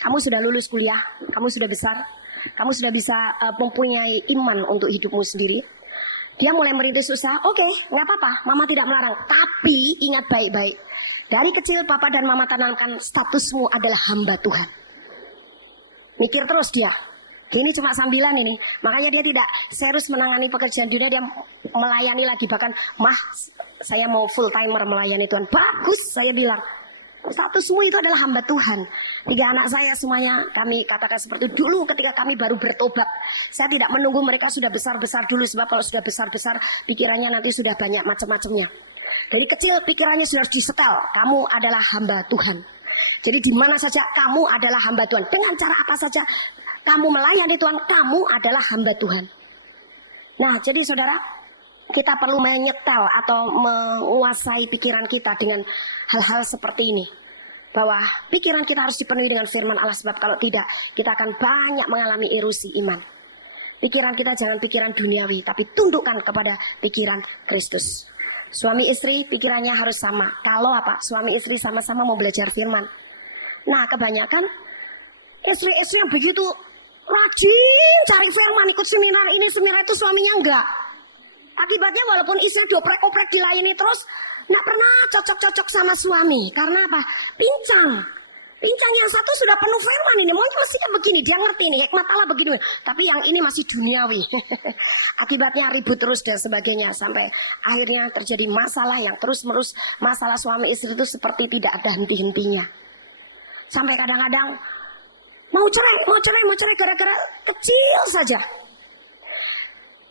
kamu sudah lulus kuliah, kamu sudah besar, kamu sudah bisa mempunyai iman untuk hidupmu sendiri. Dia mulai merintis usaha, oke, nggak apa-apa, mama tidak melarang. Tapi ingat baik-baik, dari kecil papa dan mama tanamkan statusmu adalah hamba Tuhan. Mikir terus dia. Ini cuma sambilan ini. Makanya dia tidak serius menangani pekerjaan dunia. Dia melayani lagi. Bahkan, mah saya mau full timer melayani Tuhan. Bagus, saya bilang. Statusmu itu adalah hamba Tuhan. 3 anak saya semuanya kami katakan seperti itu. Dulu ketika kami baru bertobat, saya tidak menunggu mereka sudah besar-besar dulu. Sebab kalau sudah besar-besar, pikirannya nanti sudah banyak macam-macamnya. Dari kecil pikirannya sudah disetel. Kamu adalah hamba Tuhan. Jadi di mana saja kamu adalah hamba Tuhan. Dengan cara apa saja kamu melayani Tuhan, kamu adalah hamba Tuhan. Nah, jadi saudara, kita perlu menyetel atau menguasai pikiran kita dengan hal-hal seperti ini. Bahwa pikiran kita harus dipenuhi dengan firman Allah. Sebab kalau tidak, kita akan banyak mengalami erosi iman. Pikiran kita jangan pikiran duniawi, tapi tundukkan kepada pikiran Kristus. Suami istri pikirannya harus sama. Kalau apa? Suami istri sama-sama mau belajar firman. Nah, kebanyakan istri-istri yang begitu rajin cari firman, ikut seminar ini seminar itu, suaminya enggak. Akibatnya walaupun istri dioprek-oprek dilayani terus, enggak pernah cocok-cocok sama suami. Karena apa? Pincang yang satu sudah penuh firman ini, maunya mestinya begini, dia ngerti nih hikmat Allah begini. Tapi yang ini masih duniawi. Akibatnya ribut terus dan sebagainya. Sampai akhirnya terjadi masalah yang terus-menerus. Masalah suami istri itu seperti tidak ada henti-hentinya. Sampai kadang-kadang mau cerai gara-gara kecil saja.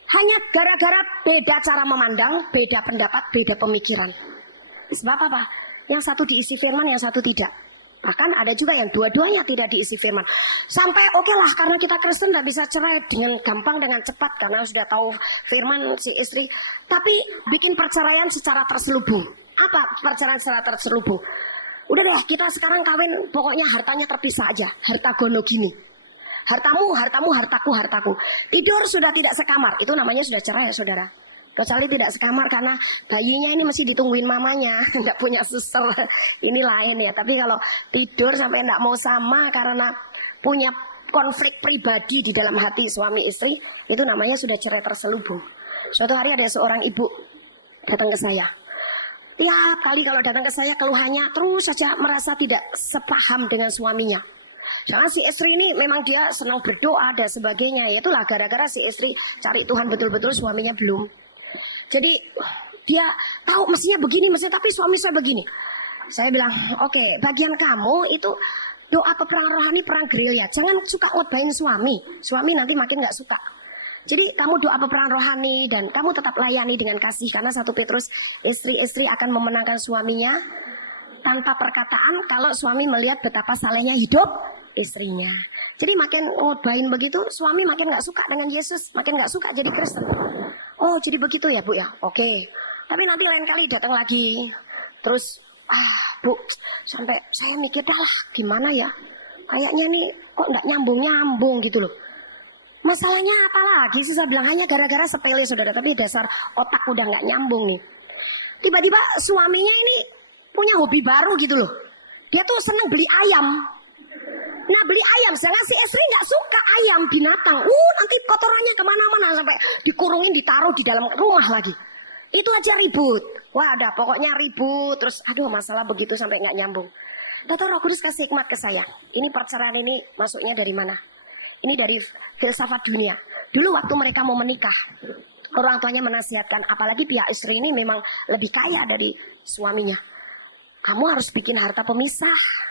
Hanya gara-gara beda cara memandang, beda pendapat, beda pemikiran. Sebab apa? Yang satu diisi firman, yang satu tidak. Bahkan ada juga yang dua-duanya tidak diisi firman. Sampai oke lah, karena kita Kristen tidak bisa cerai dengan gampang, dengan cepat. Karena sudah tahu firman si istri. Tapi bikin perceraian secara terselubung. Apa perceraian secara terselubung? Udah deh, kita sekarang kawin, pokoknya hartanya terpisah aja. Harta gono gini. Hartamu, hartamu, hartaku, hartaku. Tidur sudah tidak sekamar. Itu namanya sudah cerai ya saudara. Kecuali tidak sekamar karena bayinya ini mesti ditungguin mamanya. Nggak punya suster. Ini lain ya. Tapi kalau tidur sampai nggak mau sama karena punya konflik pribadi di dalam hati suami istri, itu namanya sudah cerai terselubung. Suatu hari ada seorang ibu datang ke saya. Tiap kali kalau datang ke saya keluhannya terus saja merasa tidak sepaham dengan suaminya. Jangan si istri ini memang dia senang berdoa dan sebagainya. Ya itulah gara-gara si istri cari Tuhan betul-betul, suaminya belum. Jadi dia tahu mestinya begini, mestinya, tapi suami saya begini. Saya bilang, oke, bagian kamu itu doa peperangan rohani, perang gerilya. Jangan suka ngotbahin suami. Suami nanti makin gak suka. Jadi kamu doa peperangan rohani dan kamu tetap layani dengan kasih. Karena 1 Petrus, istri-istri akan memenangkan suaminya tanpa perkataan kalau suami melihat betapa salehnya hidup istrinya. Jadi makin ngotbahin begitu, suami makin gak suka dengan Yesus, makin gak suka jadi Kristen. Oh jadi begitu ya Bu ya, oke. Tapi nanti lain kali datang lagi. Terus, Bu, sampai saya mikir dah lah gimana ya. Kayaknya nih kok gak nyambung-nyambung gitu loh. Masalahnya apa lagi? Saya bilang hanya gara-gara sepele saudara, tapi dasar otak udah gak nyambung nih. Tiba-tiba suaminya ini punya hobi baru gitu loh. Dia tuh seneng beli ayam. Nah beli ayam, sedangkan si istri nggak suka ayam binatang. Nanti kotorannya kemana-mana sampai dikurungin, ditaruh di dalam rumah lagi. Itu aja ribut. Wah ada pokoknya ribut. Terus aduh masalah begitu sampai nggak nyambung. Dr. Roh Kudus kasih hikmat ke saya. Ini perceraian ini masuknya dari mana? Ini dari filsafat dunia. Dulu waktu mereka mau menikah, orang tuanya menasihatkan, apalagi pihak istri ini memang lebih kaya dari suaminya. Kamu harus bikin harta pemisah.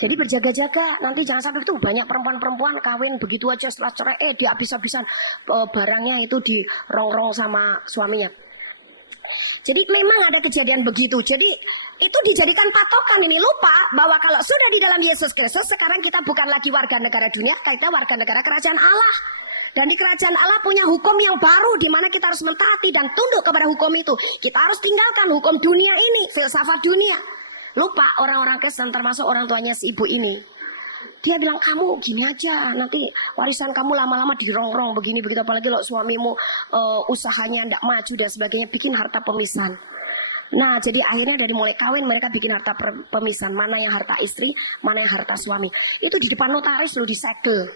Jadi berjaga-jaga, nanti jangan sampai itu banyak perempuan-perempuan kawin begitu aja setelah cerai, dia habis-habisan barangnya itu dirongrong sama suaminya. Jadi memang ada kejadian begitu. Jadi itu dijadikan patokan ini, lupa bahwa kalau sudah di dalam Yesus Kristus, sekarang kita bukan lagi warga negara dunia, kita warga negara kerajaan Allah. Dan di kerajaan Allah punya hukum yang baru di mana kita harus mentaati dan tunduk kepada hukum itu. Kita harus tinggalkan hukum dunia ini, filsafat dunia. Lupa orang-orang Kristen termasuk orang tuanya si ibu ini. Dia bilang kamu gini aja, nanti warisan kamu lama-lama dirongrong begini begitu, apalagi kalau suamimu usahanya ndak maju dan sebagainya, bikin harta pemisahan. Nah jadi akhirnya dari mulai kawin mereka bikin harta pemisahan, mana yang harta istri, mana yang harta suami. Itu di depan notaris lo disegel.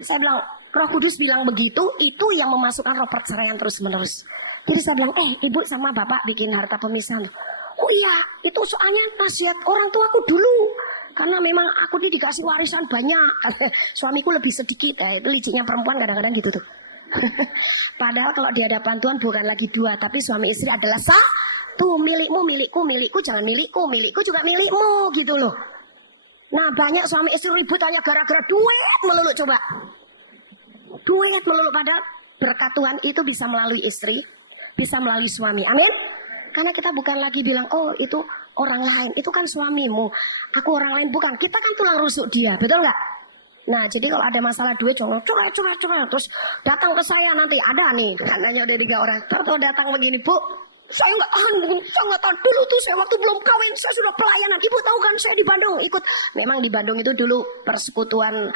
Saya bilang Roh Kudus bilang begitu, itu yang memasukkan roh perceraian terus-menerus. Jadi saya bilang ibu sama bapak bikin harta pemisahan. Oh iya, itu soalnya nasihat orang tuaku dulu. Karena memang aku dikasih warisan banyak. Suamiku lebih sedikit. Itu liciknya perempuan kadang-kadang gitu tuh. Padahal kalau di hadapan Tuhan bukan lagi dua, tapi suami istri adalah satu. Milikmu, milikku, milikku, jangan milikku, milikku juga milikmu gitu loh. Nah banyak suami istri ribut hanya gara-gara duit melulu coba. Duit melulu, padahal berkat Tuhan itu bisa melalui istri, bisa melalui suami. Amin. Karena kita bukan lagi bilang, oh itu orang lain, itu kan suamimu, aku orang lain, bukan. Kita kan tulang rusuk dia, betul nggak? Nah jadi kalau ada masalah duit, curah, terus datang ke saya nanti, ada nih, katanya udah 3 orang, terus datang begini, Bu, saya nggak tahan dulu tuh, saya waktu belum kawin, saya sudah pelayanan, Ibu tahu kan saya di Bandung ikut. Memang di Bandung itu dulu persekutuan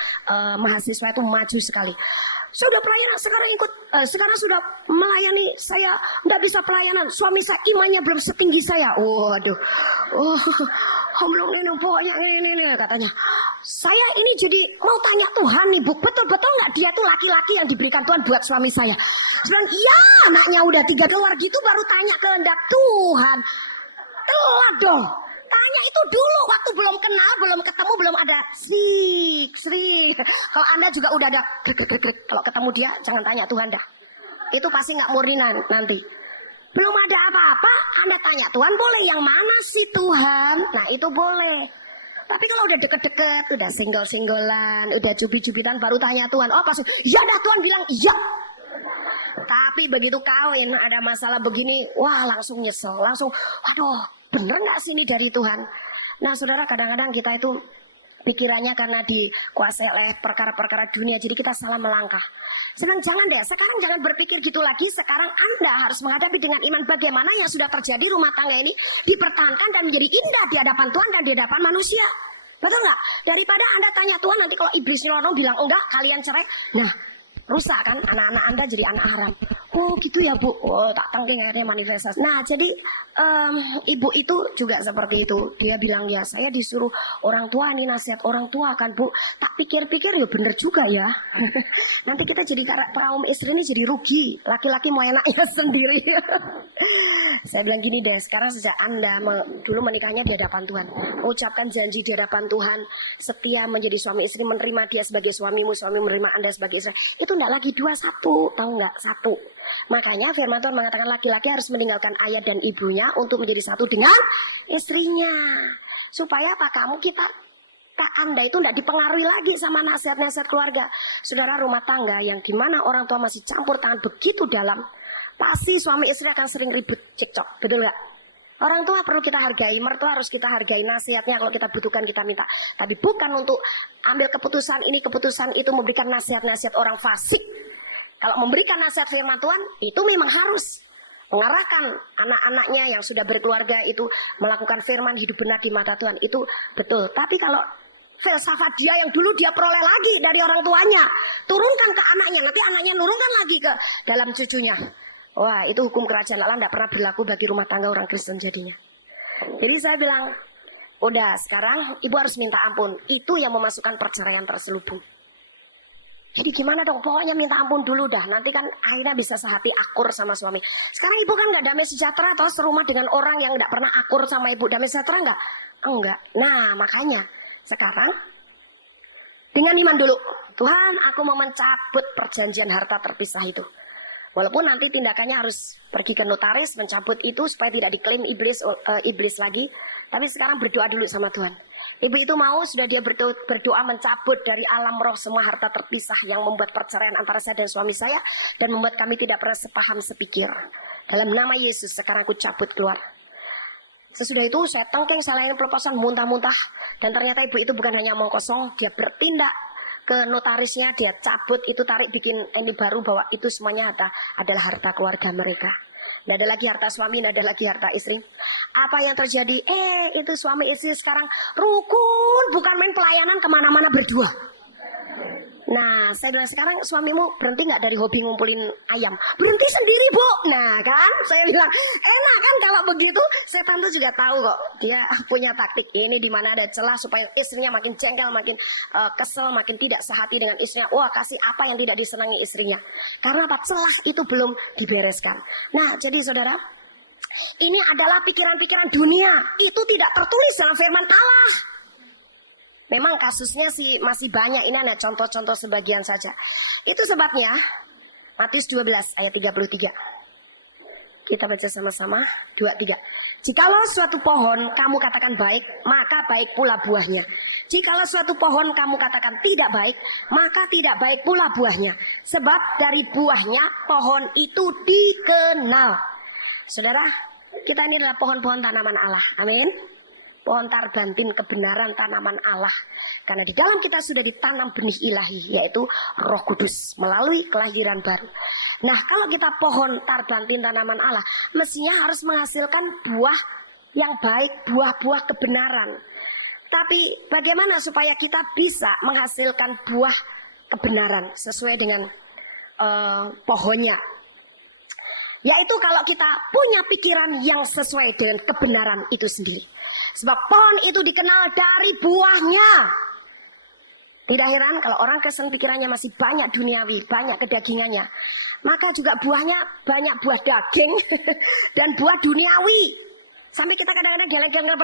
mahasiswa itu maju sekali. Saya udah pelayanan, sekarang sudah melayani, saya nggak bisa pelayanan. Suami saya imannya belum setinggi saya. Waduh, belum ini pokoknya ini katanya. Saya ini jadi mau tanya Tuhan nih Bu, betul-betul nggak dia tuh laki-laki yang diberikan Tuhan buat suami saya? Sedang iya, anaknya udah 3 keluar gitu baru tanya kehendak Tuhan. Telat dong. Tanya itu dulu waktu belum kenal, belum ketemu, belum ada Sri. Kalau Anda juga udah ada kalau ketemu dia jangan tanya Tuhan dah. Itu pasti nggak murni nanti. Belum ada apa-apa, Anda tanya Tuhan boleh yang mana sih Tuhan? Nah itu boleh. Tapi kalau udah deket-deket, udah single-singgolan, udah cubi-cubitan baru tanya Tuhan. Oh pasti, ya dah Tuhan bilang iya. Tapi begitu kawin ada masalah begini, wah langsung nyesel, langsung, aduh bener nggak sih ini dari Tuhan? Nah saudara kadang-kadang kita itu Pikirannya karena dikuasai oleh perkara-perkara dunia, jadi kita salah melangkah. Sedang jangan deh, sekarang jangan berpikir gitu lagi. Sekarang Anda harus menghadapi dengan iman bagaimana yang sudah terjadi rumah tangga ini dipertahankan dan menjadi indah di hadapan Tuhan dan di hadapan manusia. Betul nggak? Daripada Anda tanya Tuhan, nanti kalau iblis nyelonong bilang enggak, kalian cerai. Nah, rusak kan anak-anak Anda jadi anak haram. Oh gitu ya Bu. Oh tak tangking akhirnya manifestasi. Nah jadi ibu itu juga seperti itu. Dia bilang ya saya disuruh orang tua, ini nasihat orang tua kan Bu. Tak pikir-pikir ya bener juga ya. Nanti kita jadi kaum istri ini jadi rugi. Laki-laki mau enaknya sendiri. Saya bilang gini deh, sekarang sejak Anda dulu menikahnya di hadapan Tuhan, ucapkan janji di hadapan Tuhan, setia menjadi suami istri, menerima dia sebagai suamimu, suami menerima Anda sebagai istri. Itu enggak lagi 2, 1, tahu nggak? 1. Makanya firman Tuhan mengatakan laki-laki harus meninggalkan ayah dan ibunya untuk menjadi satu dengan istrinya. Supaya apa? Anda itu tidak dipengaruhi lagi sama nasihat-nasihat keluarga. Saudara, rumah tangga yang dimana orang tua masih campur tangan begitu dalam, pasti suami istri akan sering ribut, cekcok, betul nggak? Orang tua perlu kita hargai, mertua harus kita hargai, nasihatnya kalau kita butuhkan kita minta. Tapi bukan untuk ambil keputusan ini, keputusan itu, memberikan nasihat-nasihat orang fasik. Kalau memberikan nasihat firman Tuhan, itu memang harus mengarahkan anak-anaknya yang sudah berkeluarga itu melakukan firman hidup benar di mata Tuhan, itu betul. Tapi kalau filsafat dia yang dulu dia peroleh lagi dari orang tuanya, turunkan ke anaknya, nanti anaknya nurunkan lagi ke dalam cucunya. Wah, itu hukum kerajaan Allah tidak pernah berlaku bagi rumah tangga orang Kristen jadinya. Jadi saya bilang, udah sekarang ibu harus minta ampun. Itu yang memasukkan perceraian terselubung. Jadi gimana dong, pokoknya minta ampun dulu dah. Nanti kan akhirnya bisa sehati akur sama suami. Sekarang ibu kan gak damai sejahtera atau serumah dengan orang yang gak pernah akur sama ibu. Damai sejahtera gak? Enggak. Nah makanya sekarang dengan iman dulu. Tuhan, aku mau mencabut perjanjian harta terpisah itu. Walaupun nanti tindakannya harus pergi ke notaris mencabut itu supaya tidak diklaim iblis lagi. Tapi sekarang berdoa dulu sama Tuhan. Ibu itu mau, sudah dia berdoa mencabut dari alam roh semua harta terpisah yang membuat perceraian antara saya dan suami saya dan membuat kami tidak pernah sepaham sepikir. Dalam nama Yesus sekarang aku cabut keluar. Sesudah itu saya tengkeng, saya layan pelepasan muntah-muntah, dan ternyata ibu itu bukan hanya omong kosong, dia bertindak ke notarisnya, dia cabut itu, tarik bikin ini baru bahwa itu semuanya adalah harta keluarga mereka. Tidak ada lagi harta suami, tidak ada lagi harta istri. Apa yang terjadi? Itu suami istri sekarang rukun, bukan main pelayanan kemana-mana berdua. Nah, saya bilang sekarang suamimu berhenti nggak dari hobi ngumpulin ayam? Berhenti sendiri, Bu. Nah, kan? Saya bilang enak kan kalau begitu. Setan tuh juga tahu kok. Dia punya taktik ini di mana ada celah supaya istrinya makin jengkel, makin kesel, makin tidak sehati dengan istrinya. Wah, kasih apa yang tidak disenangi istrinya. Karena apa? Celah itu belum dibereskan. Nah, jadi saudara, ini adalah pikiran-pikiran dunia. Itu tidak tertulis dalam firman Allah. Memang kasusnya sih masih banyak, ini ada contoh-contoh sebagian saja. Itu sebabnya Matius 12 ayat 33. Kita baca sama-sama, 2, 3. Jikalau suatu pohon kamu katakan baik, maka baik pula buahnya. Jikalau suatu pohon kamu katakan tidak baik, maka tidak baik pula buahnya. Sebab dari buahnya pohon itu dikenal. Saudara, kita ini adalah pohon-pohon tanaman Allah. Amin. Pohon tarbantin kebenaran tanaman Allah. Karena di dalam kita sudah ditanam benih ilahi, yaitu Roh Kudus melalui kelahiran baru. Nah, kalau kita pohon tarbantin tanaman Allah, mestinya harus menghasilkan buah yang baik, buah-buah kebenaran. Tapi bagaimana supaya kita bisa menghasilkan buah kebenaran sesuai dengan pohonnya? Yaitu kalau kita punya pikiran yang sesuai dengan kebenaran itu sendiri. Sebab pohon itu dikenal dari buahnya. Tidak heran kalau orang Kristen pikirannya masih banyak duniawi, banyak kedagingannya. Maka juga buahnya banyak buah daging dan buah duniawi. Sampai kita kadang-kadang geleng-geleng,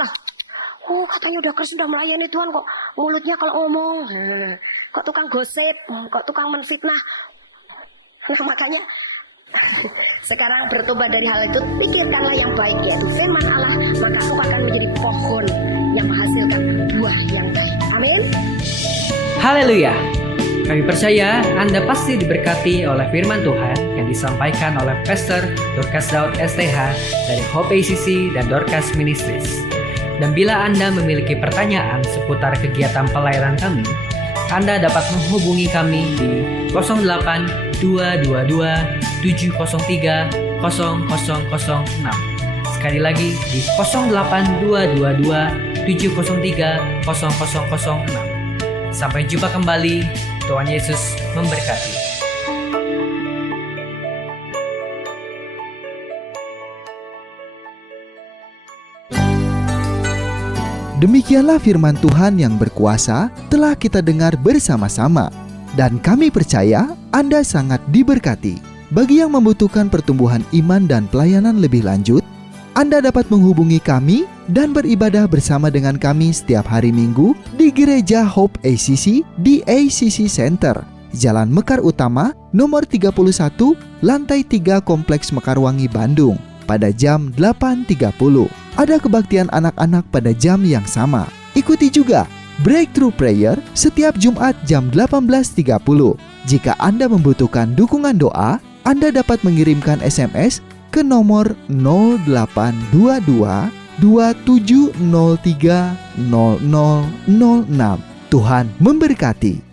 oh katanya udah Kristen, udah melayani Tuhan kok mulutnya kalau ngomong, kok tukang gosip, kok tukang menfitnah. Nah makanya sekarang bertobat dari hal itu, pikirkanlah yang baik, yaitu firman Allah, maka engkau akan menjadi pohon yang menghasilkan buah yang baik. Amin. Haleluya. Kami percaya Anda pasti diberkati oleh firman Tuhan yang disampaikan oleh Pastor Dorcas Daud STH dari Hope ACC dan Dorcas Ministries. Dan bila Anda memiliki pertanyaan seputar kegiatan pelayanan kami, Anda dapat menghubungi kami di 08 222 703 0006. Sekali lagi di 08 222 703 0006. Sampai jumpa kembali. Tuhan Yesus memberkati. Demikianlah firman Tuhan yang berkuasa telah kita dengar bersama-sama. Dan kami percaya Anda sangat diberkati. Bagi yang membutuhkan pertumbuhan iman dan pelayanan lebih lanjut, Anda dapat menghubungi kami dan beribadah bersama dengan kami setiap hari Minggu di Gereja Hope ACC di ACC Center, Jalan Mekar Utama, nomor 31, lantai 3 Kompleks Mekarwangi, Bandung, pada jam 8.30. Ada kebaktian anak-anak pada jam yang sama. Ikuti juga Breakthrough Prayer setiap Jumat jam 18.30. Jika Anda membutuhkan dukungan doa, Anda dapat mengirimkan SMS ke nomor 0822 2703 0006. Tuhan memberkati.